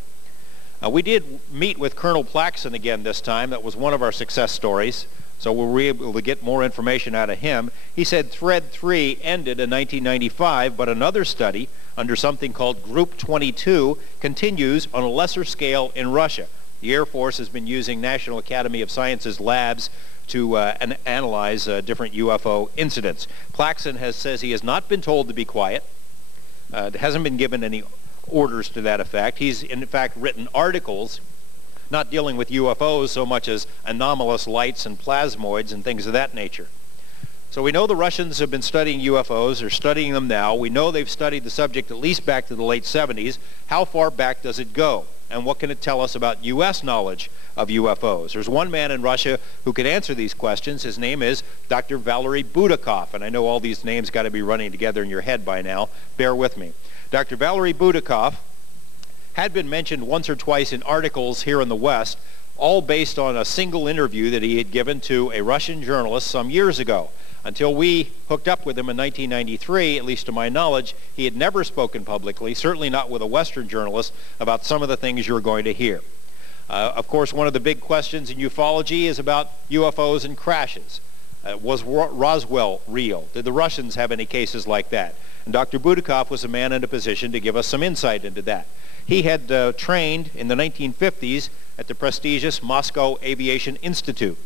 We did meet with Colonel Plaksin again this time. That was one of our success stories. So we were able to get more information out of him. He said Thread 3 ended in 1995, but another study under something called Group 22 continues on a lesser scale in Russia. The Air Force has been using National Academy of Sciences labs to analyze different UFO incidents. Plaksin says he has not been told to be quiet. Hasn't been given any orders to that effect. He's in fact written articles not dealing with UFOs so much as anomalous lights and plasmoids and things of that nature. So we know the Russians have been studying UFOs. They're studying them now. We know they've studied the subject at least back to the late 70s. How far back does it go? And what can it tell us about U.S. knowledge of UFOs? There's one man in Russia who could answer these questions. His name is Dr. Valery Budakov. And I know all these names got to be running together in your head by now. Bear with me. Dr. Valery Budakov had been mentioned once or twice in articles here in the West, all based on a single interview that he had given to a Russian journalist some years ago. Until we hooked up with him in 1993, at least to my knowledge, he had never spoken publicly, certainly not with a Western journalist, about some of the things you're going to hear. Of course, one of the big questions in ufology is about UFOs and crashes. Was Roswell real? Did the Russians have any cases like that? And Dr. Budakov was a man in a position to give us some insight into that. He had trained in the 1950s at the prestigious Moscow Aviation Institute,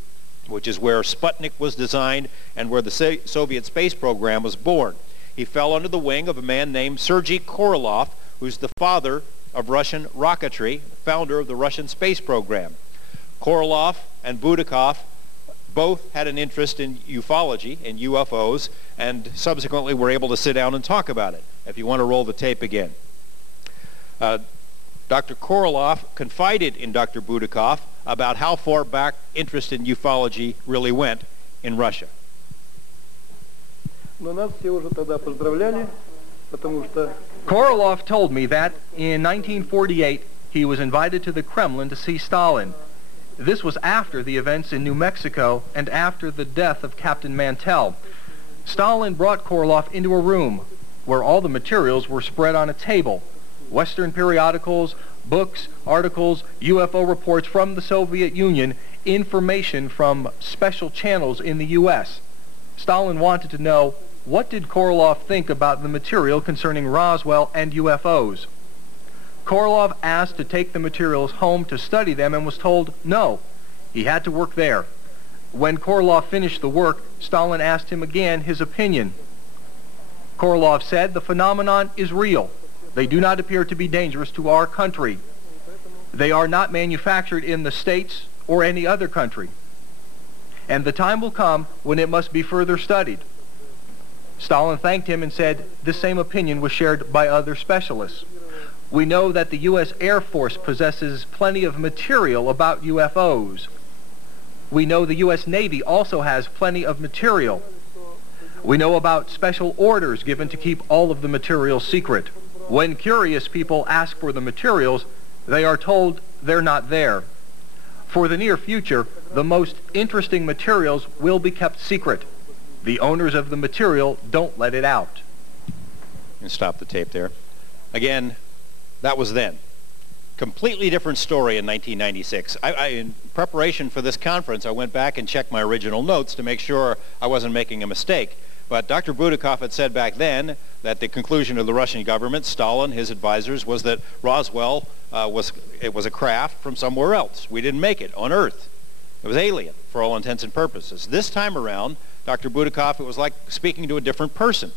which is where Sputnik was designed and where the Soviet space program was born. He fell under the wing of a man named Sergei Korolev, who's the father of Russian rocketry, founder of the Russian space program. Korolev and Budakov both had an interest in ufology and UFOs, and subsequently were able to sit down and talk about it. If you want to roll the tape again. Dr. Korolev confided in Dr. Budakov about how far back interest in ufology really went in Russia. Korolev told me that in 1948 he was invited to the Kremlin to see Stalin. This was after the events in New Mexico and after the death of Captain Mantell. Stalin brought Korolev into a room where all the materials were spread on a table. Western periodicals, books, articles, UFO reports from the Soviet Union, information from special channels in the U.S. Stalin wanted to know, what did Korolev think about the material concerning Roswell and UFOs? Korolev asked to take the materials home to study them and was told no. He had to work there. When Korolev finished the work, Stalin asked him again his opinion. Korolev said the phenomenon is real. They do not appear to be dangerous to our country. They are not manufactured in the States or any other country. And the time will come when it must be further studied. Stalin thanked him and said the same opinion was shared by other specialists. We know that the U.S. Air Force possesses plenty of material about UFOs. We know the U.S. Navy also has plenty of material. We know about special orders given to keep all of the material secret. When curious people ask for the materials, they are told they're not there. For the near future, the most interesting materials will be kept secret. The owners of the material don't let it out. And stop the tape there. Again, that was then. Completely different story in 1996. In preparation for this conference, I went back and checked my original notes to make sure I wasn't making a mistake. But Dr. Budakov had said back then that the conclusion of the Russian government, Stalin, his advisors, was that Roswell was a craft from somewhere else. We didn't make it on Earth. It was alien for all intents and purposes. This time around, Dr. Budakov, it was like speaking to a different person.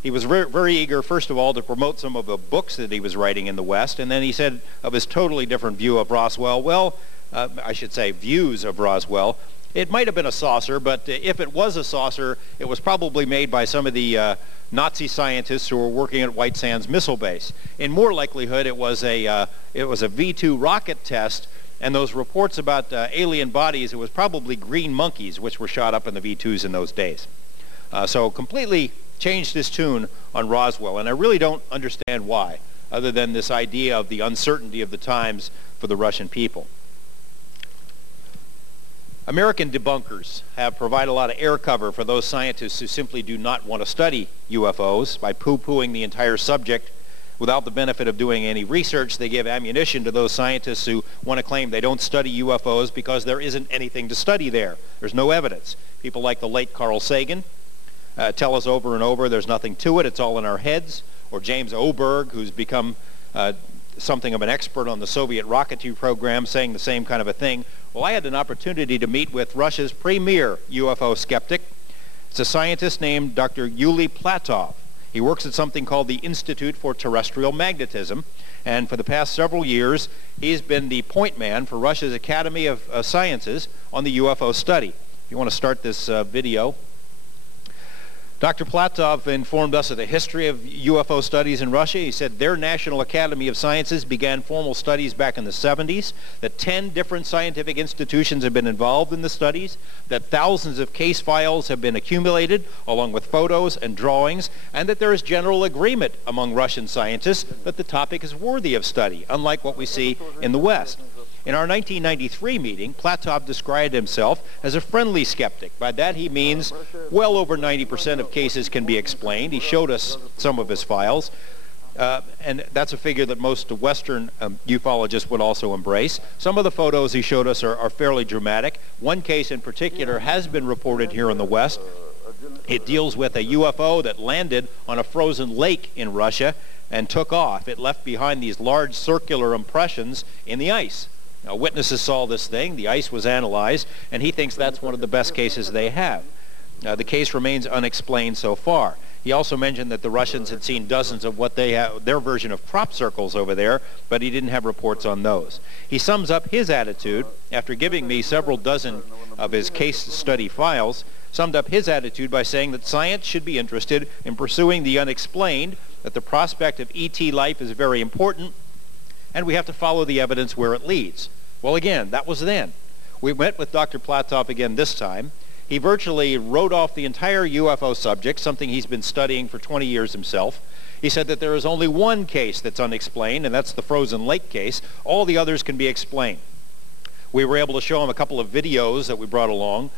He was very, very eager, first of all, to promote some of the books that he was writing in the West, and then he said of his totally different view of Roswell, well, I should say views of Roswell. It might have been a saucer, but if it was a saucer, it was probably made by some of the Nazi scientists who were working at White Sands Missile Base. In more likelihood, it was a V-2 rocket test, and those reports about alien bodies, it was probably green monkeys which were shot up in the V-2s in those days. So completely changed his tune on Roswell, and I really don't understand why, other than this idea of the uncertainty of the times for the Russian people. American debunkers have provided a lot of air cover for those scientists who simply do not want to study UFOs by poo-pooing the entire subject without the benefit of doing any research. They give ammunition to those scientists who want to claim they don't study UFOs because there isn't anything to study there. There's no evidence. People like the late Carl Sagan tell us over and over there's nothing to it, it's all in our heads. Or James Oberg, who's become something of an expert on the Soviet rocketry program, saying the same kind of a thing. Well, I had an opportunity to meet with Russia's premier UFO skeptic. It's a scientist named Dr. Yuri Platov. He works at something called the Institute for Terrestrial Magnetism, and for the past several years, he's been the point man for Russia's Academy of Sciences on the UFO study. If you want to start this video. Dr. Platov informed us of the history of UFO studies in Russia. He said their National Academy of Sciences began formal studies back in the 70s, that 10 different scientific institutions have been involved in the studies, that thousands of case files have been accumulated along with photos and drawings, and that there is general agreement among Russian scientists that the topic is worthy of study, unlike what we see in the West. In our 1993 meeting, Platov described himself as a friendly skeptic. By that he means well over 90% of cases can be explained. He showed us some of his files, and that's a figure that most Western ufologists would also embrace. Some of the photos he showed us are fairly dramatic. One case in particular has been reported here in the West. It deals with a UFO that landed on a frozen lake in Russia and took off. It left behind these large circular impressions in the ice. Now, witnesses saw this thing, the ice was analyzed, and he thinks that's one of the best cases they have. The case remains unexplained so far. He also mentioned that the Russians had seen dozens of what they have, their version of crop circles over there, but he didn't have reports on those. He sums up his attitude, after giving me several dozen of his case study files, summed up his attitude by saying that science should be interested in pursuing the unexplained, that the prospect of ET life is very important, and we have to follow the evidence where it leads. Well, again, that was then. We met with Dr. Platov again this time. He virtually wrote off the entire UFO subject, something he's been studying for 20 years himself. He said that there is only one case that's unexplained, and that's the frozen lake case. All the others can be explained. We were able to show him a couple of videos that we brought along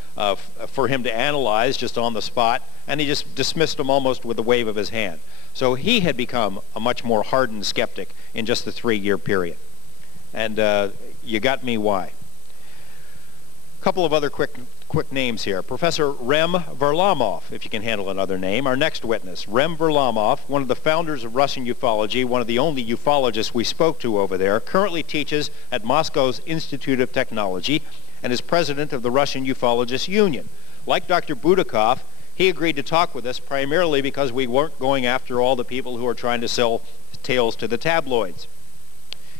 for him to analyze just on the spot, and he just dismissed them almost with a wave of his hand. So he had become a much more hardened skeptic in just the 3-year period. And you got me why. A couple of other quick names here. Professor Rem Varlamov, if you can handle another name, our next witness. Rem Varlamov, one of the founders of Russian ufology, one of the only ufologists we spoke to over there, currently teaches at Moscow's Institute of Technology and is president of the Russian Ufologists Union. Like Dr. Budakov, he agreed to talk with us primarily because we weren't going after all the people who are trying to sell tales to the tabloids.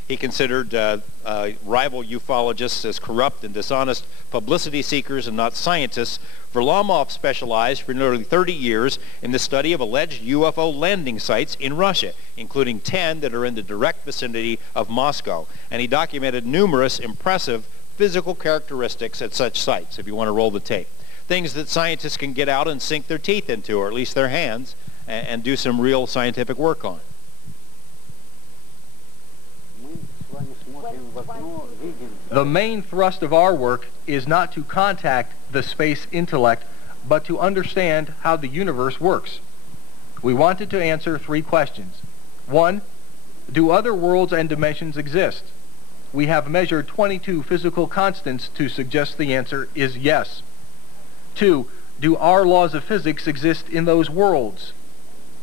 He considered rival ufologists as corrupt and dishonest publicity seekers and not scientists. Varlamov specialized for nearly 30 years in the study of alleged UFO landing sites in Russia, including 10 that are in the direct vicinity of Moscow. And he documented numerous impressive physical characteristics at such sites, if you want to roll the tape. Things that scientists can get out and sink their teeth into, or at least their hands, and do some real scientific work on. The main thrust of our work is not to contact the space intellect, but to understand how the universe works. We wanted to answer 3 questions. 1, do other worlds and dimensions exist? We have measured 22 physical constants to suggest the answer is yes. 2, do our laws of physics exist in those worlds?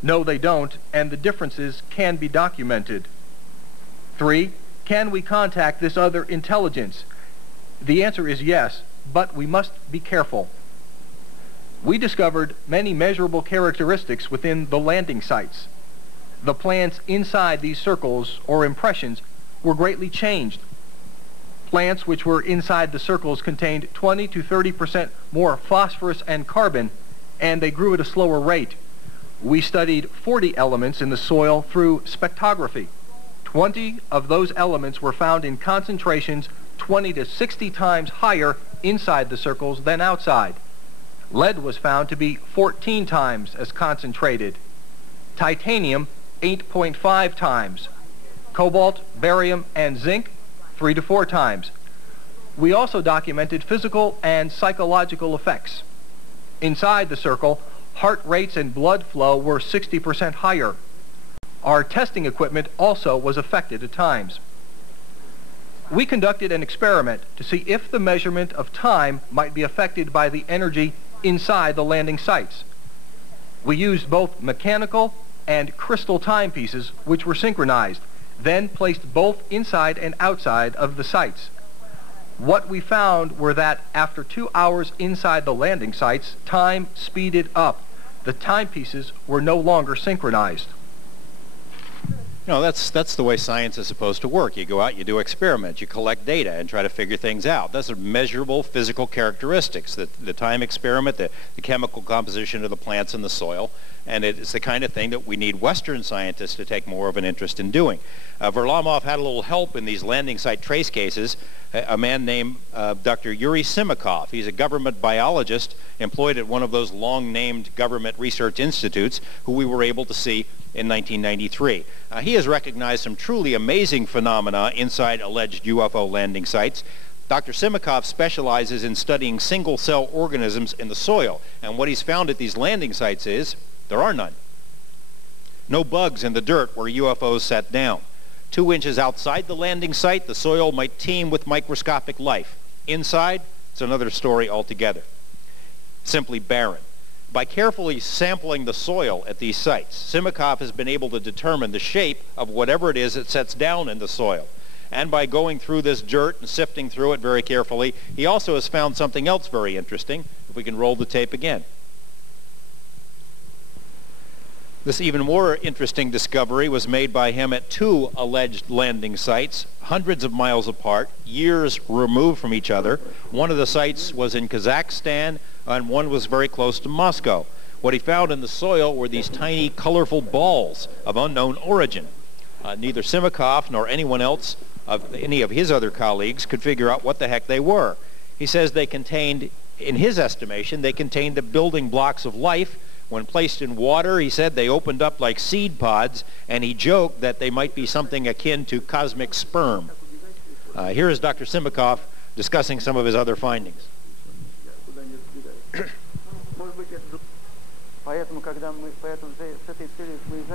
No, they don't, and the differences can be documented. 3, can we contact this other intelligence? The answer is yes, but we must be careful. We discovered many measurable characteristics within the landing sites. The plants inside these circles or impressions were greatly changed. Plants which were inside the circles contained 20 to 30% more phosphorus and carbon, and they grew at a slower rate. We studied 40 elements in the soil through spectrography. 20 of those elements were found in concentrations 20 to 60 times higher inside the circles than outside. Lead was found to be 14 times as concentrated. Titanium, 8.5 times. Cobalt, barium, and zinc, 3 to 4 times. We also documented physical and psychological effects. Inside the circle, heart rates and blood flow were 60% higher. Our testing equipment also was affected at times. We conducted an experiment to see if the measurement of time might be affected by the energy inside the landing sites. We used both mechanical and crystal timepieces, which were synchronized, then placed both inside and outside of the sites. What we found were that after 2 hours inside the landing sites, time speeded up. The timepieces were no longer synchronized. You know, that's the way science is supposed to work. You go out, you do experiments, you collect data and try to figure things out. Those are measurable physical characteristics, the time experiment, the chemical composition of the plants in the soil, and it's the kind of thing that we need Western scientists to take more of an interest in doing. Varlamov had a little help in these landing site trace cases, a man named Dr. Yuri Simakov. He's a government biologist employed at one of those long-named government research institutes who we were able to see in 1993. He has recognized some truly amazing phenomena inside alleged UFO landing sites. Dr. Simakov specializes in studying single-cell organisms in the soil, and what he's found at these landing sites is there are none. No bugs in the dirt where UFOs sat down. 2 inches outside the landing site, the soil might teem with microscopic life. Inside, it's another story altogether. Simply barren. By carefully sampling the soil at these sites, Simakov has been able to determine the shape of whatever it is that sets down in the soil. And by going through this dirt and sifting through it very carefully, he also has found something else very interesting. If we can roll the tape again. This even more interesting discovery was made by him at 2 alleged landing sites, hundreds of miles apart, years removed from each other. One of the sites was in Kazakhstan, and one was very close to Moscow. What he found in the soil were these tiny, colorful balls of unknown origin. Neither Simakov nor anyone else, any of his other colleagues, could figure out what the heck they were. He says they contained, in his estimation, they contained the building blocks of life. When placed in water, he said they opened up like seed pods, and he joked that they might be something akin to cosmic sperm. Here is Dr. Simakov discussing some of his other findings.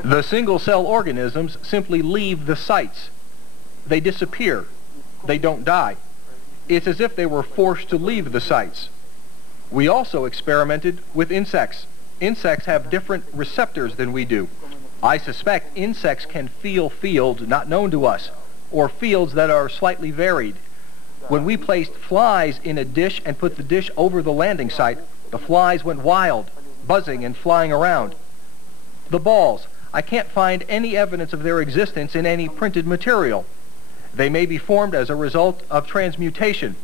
The single-cell organisms simply leave the sites. They disappear. They don't die. It's as if they were forced to leave the sites. We also experimented with insects. Insects have different receptors than we do. I suspect insects can feel fields not known to us, or fields that are slightly varied. When we placed flies in a dish and put the dish over the landing site, the flies went wild, buzzing and flying around. The balls, I can't find any evidence of their existence in any printed material. They may be formed as a result of transmutation,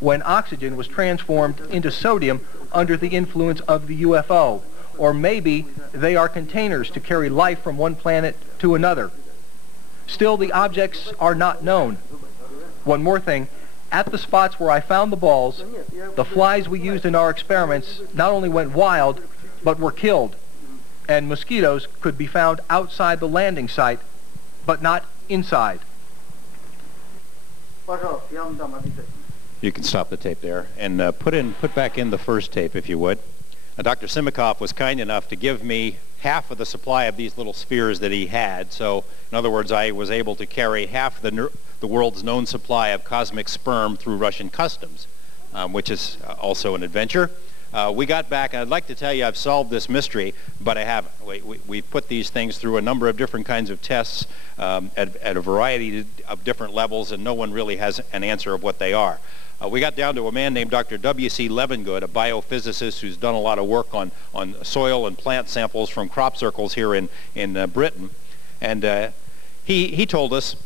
when oxygen was transformed into sodium under the influence of the UFO, or maybe they are containers to carry life from one planet to another. Still, the objects are not known. One more thing, at the spots where I found the balls, the flies we used in our experiments not only went wild, but were killed, and mosquitoes could be found outside the landing site, but not inside. You can stop the tape there and put back in the first tape, if you would. Dr. Simakov was kind enough to give me half of the supply of these little spheres that he had. So, in other words, I was able to carry half the world's known supply of cosmic sperm through Russian customs, which is also an adventure. We got back, and I'd like to tell you I've solved this mystery, but I haven't. We've put these things through a number of different kinds of tests at a variety of different levels, and no one really has an answer of what they are. We got down to a man named Dr. W.C. Levengood, a biophysicist who's done a lot of work on soil and plant samples from crop circles here in Britain. And he told us,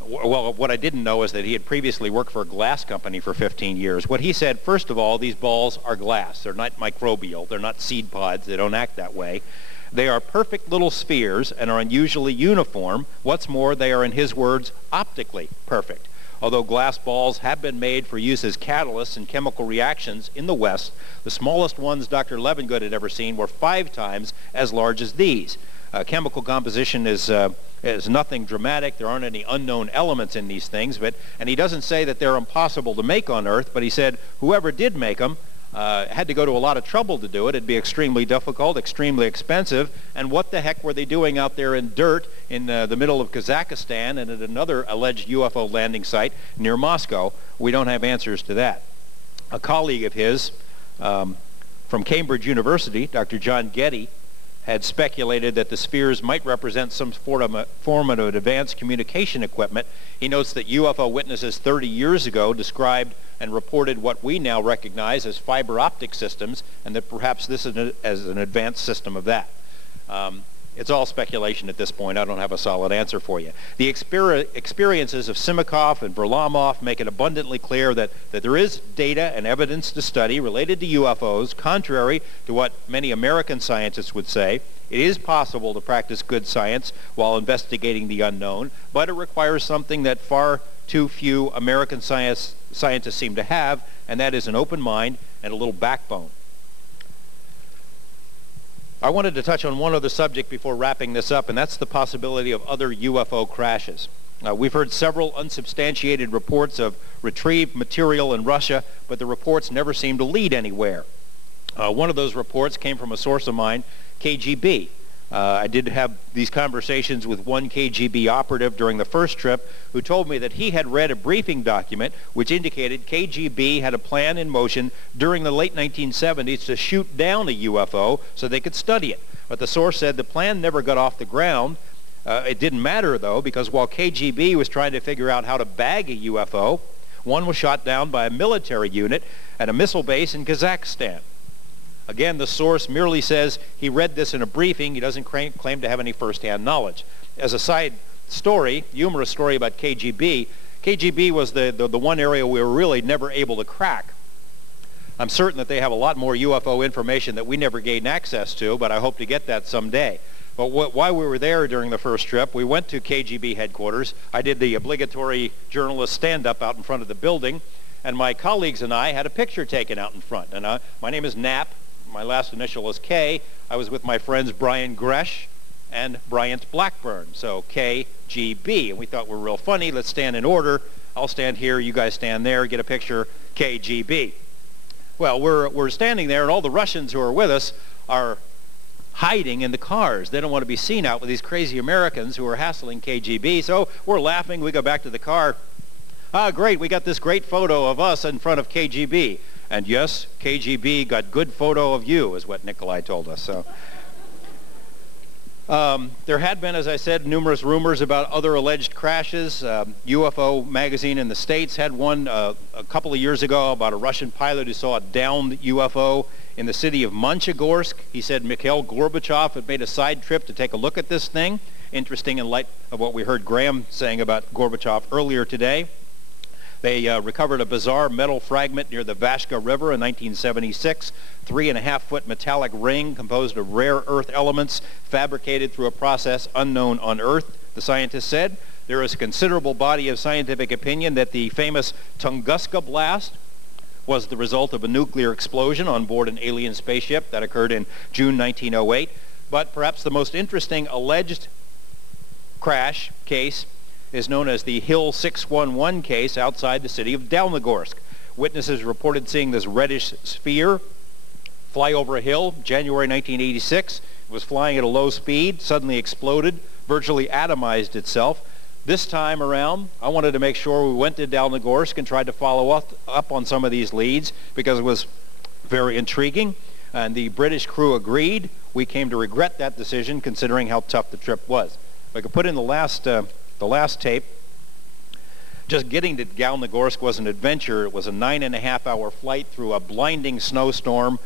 well, what I didn't know is that he had previously worked for a glass company for 15 years. What he said, first of all, these balls are glass. They're not microbial. They're not seed pods. They don't act that way. They are perfect little spheres and are unusually uniform. What's more, they are, in his words, optically perfect. Although glass balls have been made for use as catalysts in chemical reactions in the West, the smallest ones Dr. Levengood had ever seen were 5 times as large as these. Chemical composition is nothing dramatic. There aren't any unknown elements in these things. And he doesn't say that they're impossible to make on Earth, but he said whoever did make them had to go to a lot of trouble to do it. It'd be extremely difficult, extremely expensive. And what the heck were they doing out there in dirt in the middle of Kazakhstan and at another alleged UFO landing site near Moscow? We don't have answers to that. A colleague of his from Cambridge University, Dr. John Getty, had speculated that the spheres might represent some form of advanced communication equipment. He notes that UFO witnesses 30 years ago described and reported what we now recognize as fiber optic systems, and that perhaps this is as an advanced system of that. It's all speculation at this point. I don't have a solid answer for you. The experiences of Simikoff and Varlamov make it abundantly clear that there is data and evidence to study related to UFOs, contrary to what many American scientists would say. It is possible to practice good science while investigating the unknown, but it requires something that far too few American scientists seem to have, and that is an open mind and a little backbone. I wanted to touch on one other subject before wrapping this up, and that's the possibility of other UFO crashes. We've heard several unsubstantiated reports of retrieved material in Russia, but the reports never seem to lead anywhere. One of those reports came from a source of mine, KGB. I did have these conversations with one KGB operative during the first trip who told me that he had read a briefing document which indicated KGB had a plan in motion during the late 1970s to shoot down a UFO so they could study it. But the source said the plan never got off the ground. It didn't matter, though, because while KGB was trying to figure out how to bag a UFO, one was shot down by a military unit at a missile base in Kazakhstan. Again, the source merely says he read this in a briefing. He doesn't claim to have any first-hand knowledge. As a side story, humorous story about KGB, KGB was the one area we were really never able to crack. I'm certain that they have a lot more UFO information that we never gained access to, but I hope to get that someday. But while we were there during the first trip, we went to KGB headquarters. I did the obligatory journalist stand-up out in front of the building, and my colleagues and I had a picture taken out in front. And my name is Knapp. My last initial is K. I was with my friends Brian Gresh and Bryant Blackburn, so KGB. And we thought we're real funny. Let's stand in order. I'll stand here, you guys stand there, get a picture, KGB. Well, we're standing there, and all the Russians who are with us are hiding in the cars. They don't want to be seen out with these crazy Americans who are hassling KGB. So we're laughing. We go back to the car. Great, we got this great photo of us in front of KGB. And yes, KGB got good photo of you, is what Nikolai told us. So there had been, as I said, numerous rumors about other alleged crashes. UFO magazine in the States had one a couple of years ago about a Russian pilot who saw a downed UFO in the city of Monchegorsk. He said Mikhail Gorbachev had made a side trip to take a look at this thing. Interesting in light of what we heard Graham saying about Gorbachev earlier today. They recovered a bizarre metal fragment near the Vashka River in 1976, 3.5-foot metallic ring composed of rare earth elements fabricated through a process unknown on Earth, the scientists said. There is a considerable body of scientific opinion that the famous Tunguska blast was the result of a nuclear explosion on board an alien spaceship that occurred in June 1908. But perhaps the most interesting alleged crash case is known as the Hill 611 case outside the city of Dalnogorsk. Witnesses reported seeing this reddish sphere fly over a hill January 1986. It was flying at a low speed, suddenly exploded, virtually atomized itself. This time around, I wanted to make sure we went to Dalnogorsk and tried to follow up on some of these leads because it was very intriguing, and the British crew agreed. We came to regret that decision considering how tough the trip was. If I could put in the last tape. Just getting to Dalnogorsk was an adventure. It was a 9.5-hour flight through a blinding snowstorm.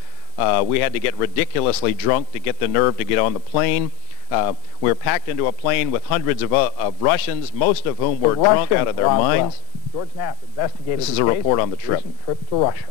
We had to get ridiculously drunk to get the nerve to get on the plane. We were packed into a plane with hundreds of Russians, most of whom were drunk out of their minds. George Knapp investigated. This is a report on the trip. Trip to Russia.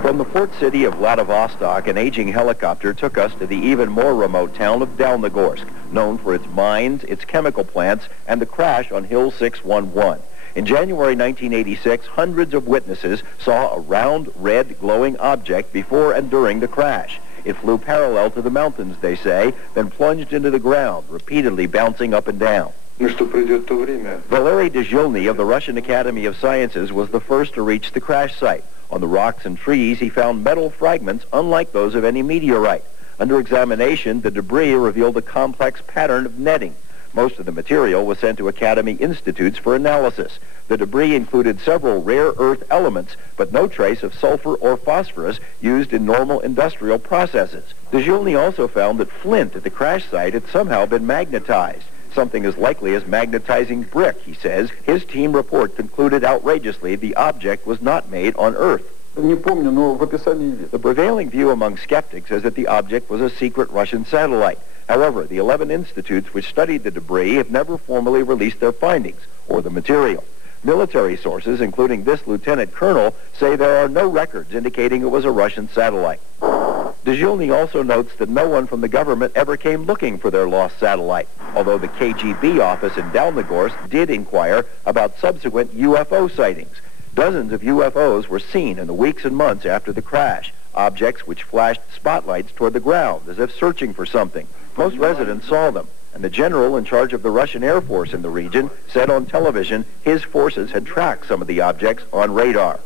From the port city of Vladivostok, an aging helicopter took us to the even more remote town of Dalnogorsk, known for its mines, its chemical plants, and the crash on Hill 611. In January 1986, hundreds of witnesses saw a round, red, glowing object before and during the crash. It flew parallel to the mountains, they say, then plunged into the ground, repeatedly bouncing up and down. Valery Dezhilny of the Russian Academy of Sciences was the first to reach the crash site. On the rocks and trees, he found metal fragments unlike those of any meteorite. Under examination, the debris revealed a complex pattern of netting. Most of the material was sent to Academy Institutes for analysis. The debris included several rare earth elements, but no trace of sulfur or phosphorus used in normal industrial processes. Dezhilny also found that flint at the crash site had somehow been magnetized. Something as likely as magnetizing brick, he says. His team report concluded outrageously the object was not made on Earth. Не помню, но в описании есть. The prevailing view among skeptics is that the object was a secret Russian satellite. However, the 11 institutes which studied the debris have never formally released their findings or the material. Military sources, including this lieutenant colonel, say there are no records indicating it was a Russian satellite. Dzhilny also notes that no one from the government ever came looking for their lost satellite, although the KGB office in Dalnogorsk did inquire about subsequent UFO sightings. Dozens of UFOs were seen in the weeks and months after the crash, objects which flashed spotlights toward the ground as if searching for something. Most residents saw them, and the general in charge of the Russian Air Force in the region said on television his forces had tracked some of the objects on radar.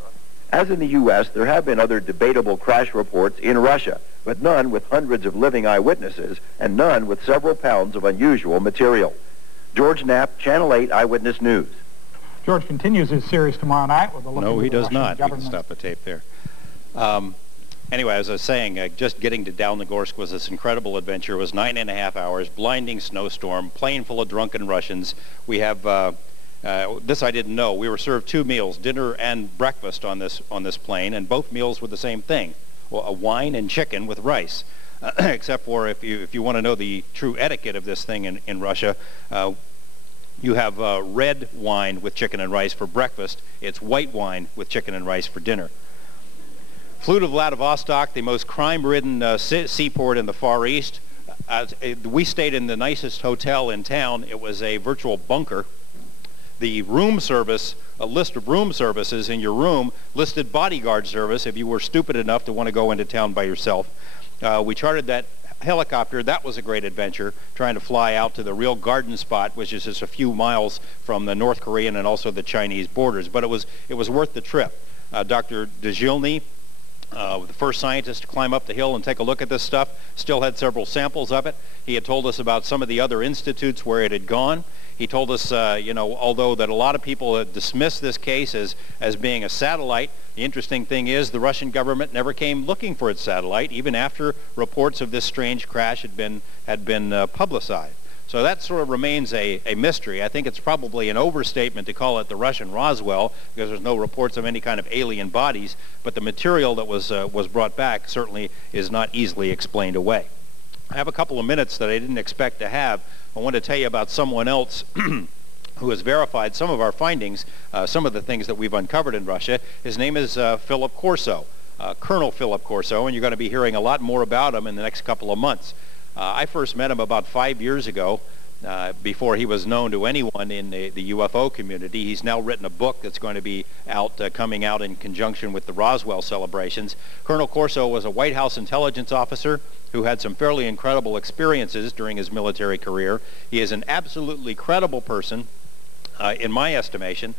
As in the U.S., there have been other debatable crash reports in Russia, but none with hundreds of living eyewitnesses and none with several pounds of unusual material. George Knapp, Channel 8 Eyewitness News. George continues his series tomorrow night with a look No, he does Russian not. Government. We can stop the tape there. Anyway, as I was saying, just getting to Dalnogorsk was this incredible adventure. It was 9.5 hours, blinding snowstorm, plane full of drunken Russians. We have this I didn't know. We were served 2 meals, dinner and breakfast on this plane, and both meals were the same thing: well, a wine and chicken with rice. Except for if you want to know the true etiquette of this thing in Russia, you have red wine with chicken and rice for breakfast. It's white wine with chicken and rice for dinner. Flew to Vladivostok, the most crime-ridden seaport in the Far East. We stayed in the nicest hotel in town. It was a virtual bunker. The room service, a list of room services in your room, listed bodyguard service if you were stupid enough to want to go into town by yourself. We chartered that helicopter. That was a great adventure, trying to fly out to the real garden spot, which is just a few miles from the North Korean and also the Chinese borders. But it was worth the trip. Dr. Dzhilny, the first scientist to climb up the hill and take a look at this stuff, still had several samples of it. He had told us about some of the other institutes where it had gone. He told us, although that a lot of people had dismissed this case as being a satellite, the interesting thing is the Russian government never came looking for its satellite, even after reports of this strange crash had been publicized. So that sort of remains a mystery. I think it's probably an overstatement to call it the Russian Roswell, because there's no reports of any kind of alien bodies, but the material that was brought back certainly is not easily explained away. I have a couple of minutes that I didn't expect to have. I want to tell you about someone else who has verified some of our findings, some of the things that we've uncovered in Russia. His name is Philip Corso, Colonel Philip Corso, and you're going to be hearing a lot more about him in the next couple of months. I first met him about 5 years ago, before he was known to anyone in the UFO community. He's now written a book that's going to be coming out in conjunction with the Roswell celebrations. Colonel Corso was a White House intelligence officer who had some fairly incredible experiences during his military career. He is an absolutely credible person, in my estimation.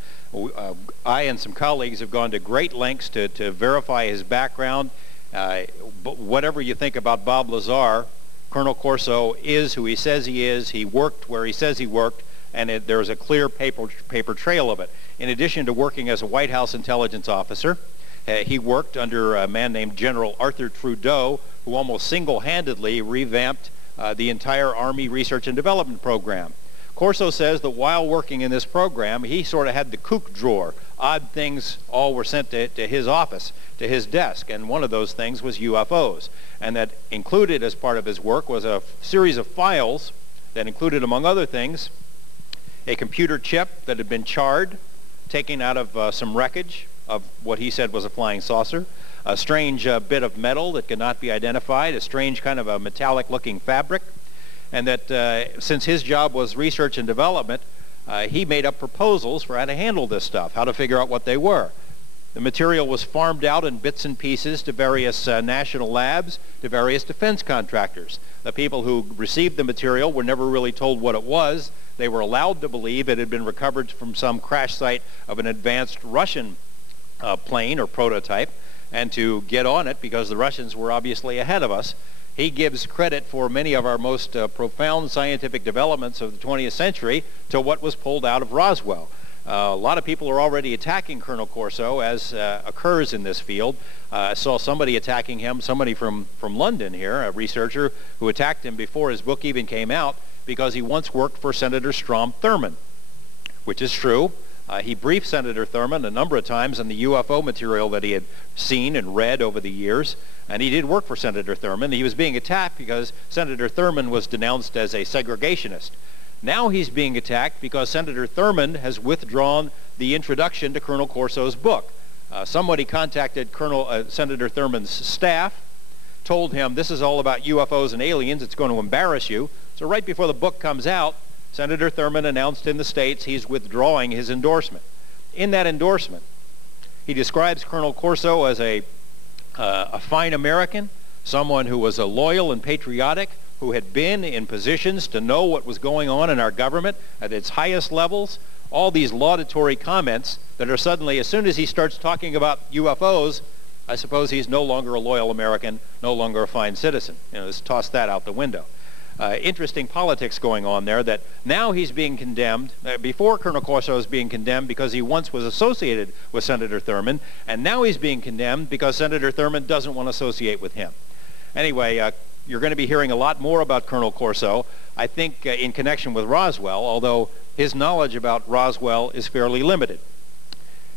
I and some colleagues have gone to great lengths to verify his background. But whatever you think about Bob Lazar, Colonel Corso is who he says he is. He worked where he says he worked, and there's a clear paper trail of it. In addition to working as a White House intelligence officer, he worked under a man named General Arthur Trudeau, who almost single-handedly revamped the entire Army Research and Development Program. Corso says that while working in this program, he sort of had the kook drawer. Odd things all were sent to his office, to his desk, and one of those things was UFOs. And that included as part of his work was a series of files that included, among other things, a computer chip that had been charred, taken out of some wreckage of what he said was a flying saucer, a strange bit of metal that could not be identified, a strange kind of a metallic-looking fabric, and that since his job was research and development, he made up proposals for how to handle this stuff, how to figure out what they were. The material was farmed out in bits and pieces to various national labs, to various defense contractors. The people who received the material were never really told what it was. They were allowed to believe it had been recovered from some crash site of an advanced Russian plane or prototype, and to get on it because the Russians were obviously ahead of us. He gives credit for many of our most profound scientific developments of the 20th century to what was pulled out of Roswell. A lot of people are already attacking Colonel Corso, as occurs in this field. I saw somebody attacking him, somebody from London here, a researcher who attacked him before his book even came out because he once worked for Senator Strom Thurmond, which is true. He briefed Senator Thurman a number of times on the UFO material that he had seen and read over the years, and he did work for Senator Thurman. He was being attacked because Senator Thurman was denounced as a segregationist. Now he's being attacked because Senator Thurman has withdrawn the introduction to Colonel Corso's book. Somebody contacted Senator Thurman's staff, told him this is all about UFOs and aliens, it's going to embarrass you. So right before the book comes out, Senator Thurman announced in the States he's withdrawing his endorsement. In that endorsement, he describes Colonel Corso as a fine American, someone who was loyal and patriotic, who had been in positions to know what was going on in our government at its highest levels. All these laudatory comments that are suddenly, as soon as he starts talking about UFOs, I suppose he's no longer a loyal American, no longer a fine citizen. Let's toss that out the window. Interesting politics going on there, that now he's being condemned. Before, Colonel Corso was being condemned because he once was associated with Senator Thurman, and now he's being condemned because Senator Thurman doesn't want to associate with him. Anyway, you're going to be hearing a lot more about Colonel Corso, I think in connection with Roswell, although his knowledge about Roswell is fairly limited.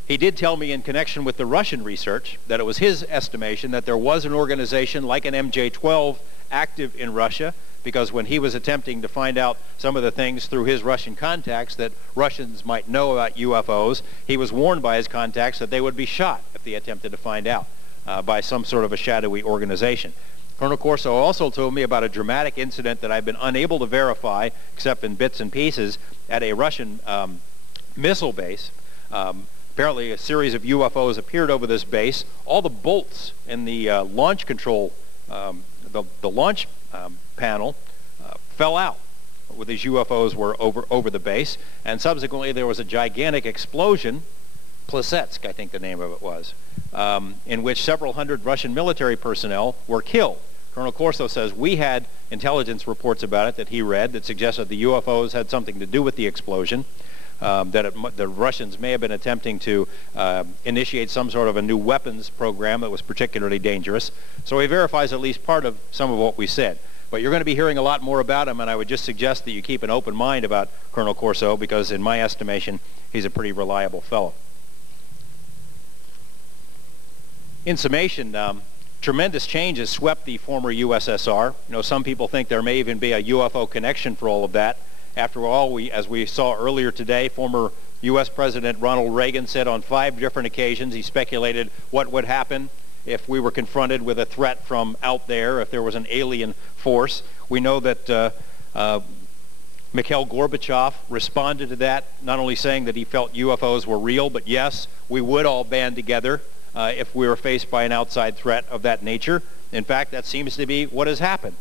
He did tell me in connection with the Russian research that it was his estimation that there was an organization like an MJ-12 active in Russia, because when he was attempting to find out some of the things through his Russian contacts that Russians might know about UFOs, he was warned by his contacts that they would be shot if they attempted to find out by some sort of a shadowy organization. Colonel Corso also told me about a dramatic incident that I've been unable to verify, except in bits and pieces, at a Russian missile base. Apparently a series of UFOs appeared over this base. All the bolts in the launch control, the launch panel fell out when these UFOs were over the base, and subsequently there was a gigantic explosion, Plesetsk I think the name of it was, in which several hundred Russian military personnel were killed. Colonel Corso says we had intelligence reports about it that he read that suggested the UFOs had something to do with the explosion, that the Russians may have been attempting to initiate some sort of a new weapons program that was particularly dangerous. So he verifies at least part of some of what we said. But you're going to be hearing a lot more about him, and I would just suggest that you keep an open mind about Colonel Corso, because in my estimation, he's a pretty reliable fellow. In summation, tremendous change has swept the former USSR. Some people think there may even be a UFO connection for all of that. After all, as we saw earlier today, former U.S. President Ronald Reagan said on 5 different occasions he speculated what would happen if we were confronted with a threat from out there, if there was an alien force. We know that Mikhail Gorbachev responded to that, not only saying that he felt UFOs were real, but yes, we would all band together if we were faced by an outside threat of that nature. In fact, that seems to be what has happened.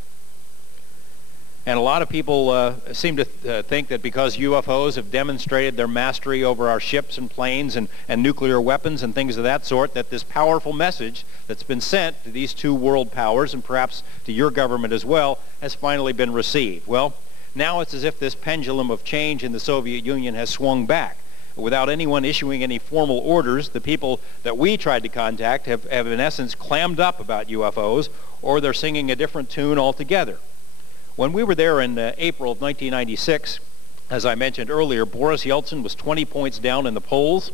And a lot of people seem to think that because UFOs have demonstrated their mastery over our ships and planes and nuclear weapons and things of that sort, that this powerful message that's been sent to these 2 world powers, and perhaps to your government as well, has finally been received. Well, now it's as if this pendulum of change in the Soviet Union has swung back. Without anyone issuing any formal orders, the people that we tried to contact have in essence clammed up about UFOs, or they're singing a different tune altogether. When we were there in April of 1996, as I mentioned earlier, Boris Yeltsin was 20 points down in the polls.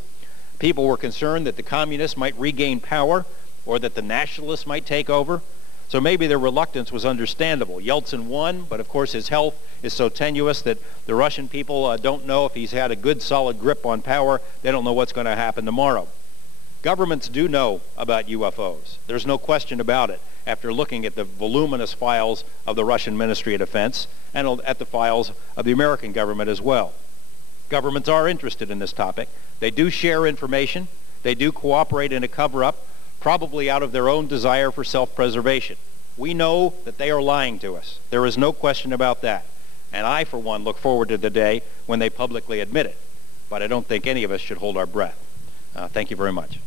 People were concerned that the communists might regain power or that the nationalists might take over. So maybe their reluctance was understandable. Yeltsin won, but of course his health is so tenuous that the Russian people don't know if he's had a good solid grip on power. They don't know what's going to happen tomorrow. Governments do know about UFOs. There's no question about it, after looking at the voluminous files of the Russian Ministry of Defense and at the files of the American government as well. Governments are interested in this topic. They do share information. They do cooperate in a cover-up, probably out of their own desire for self-preservation. We know that they are lying to us. There is no question about that. And I, for one, look forward to the day when they publicly admit it. But I don't think any of us should hold our breath. Thank you very much.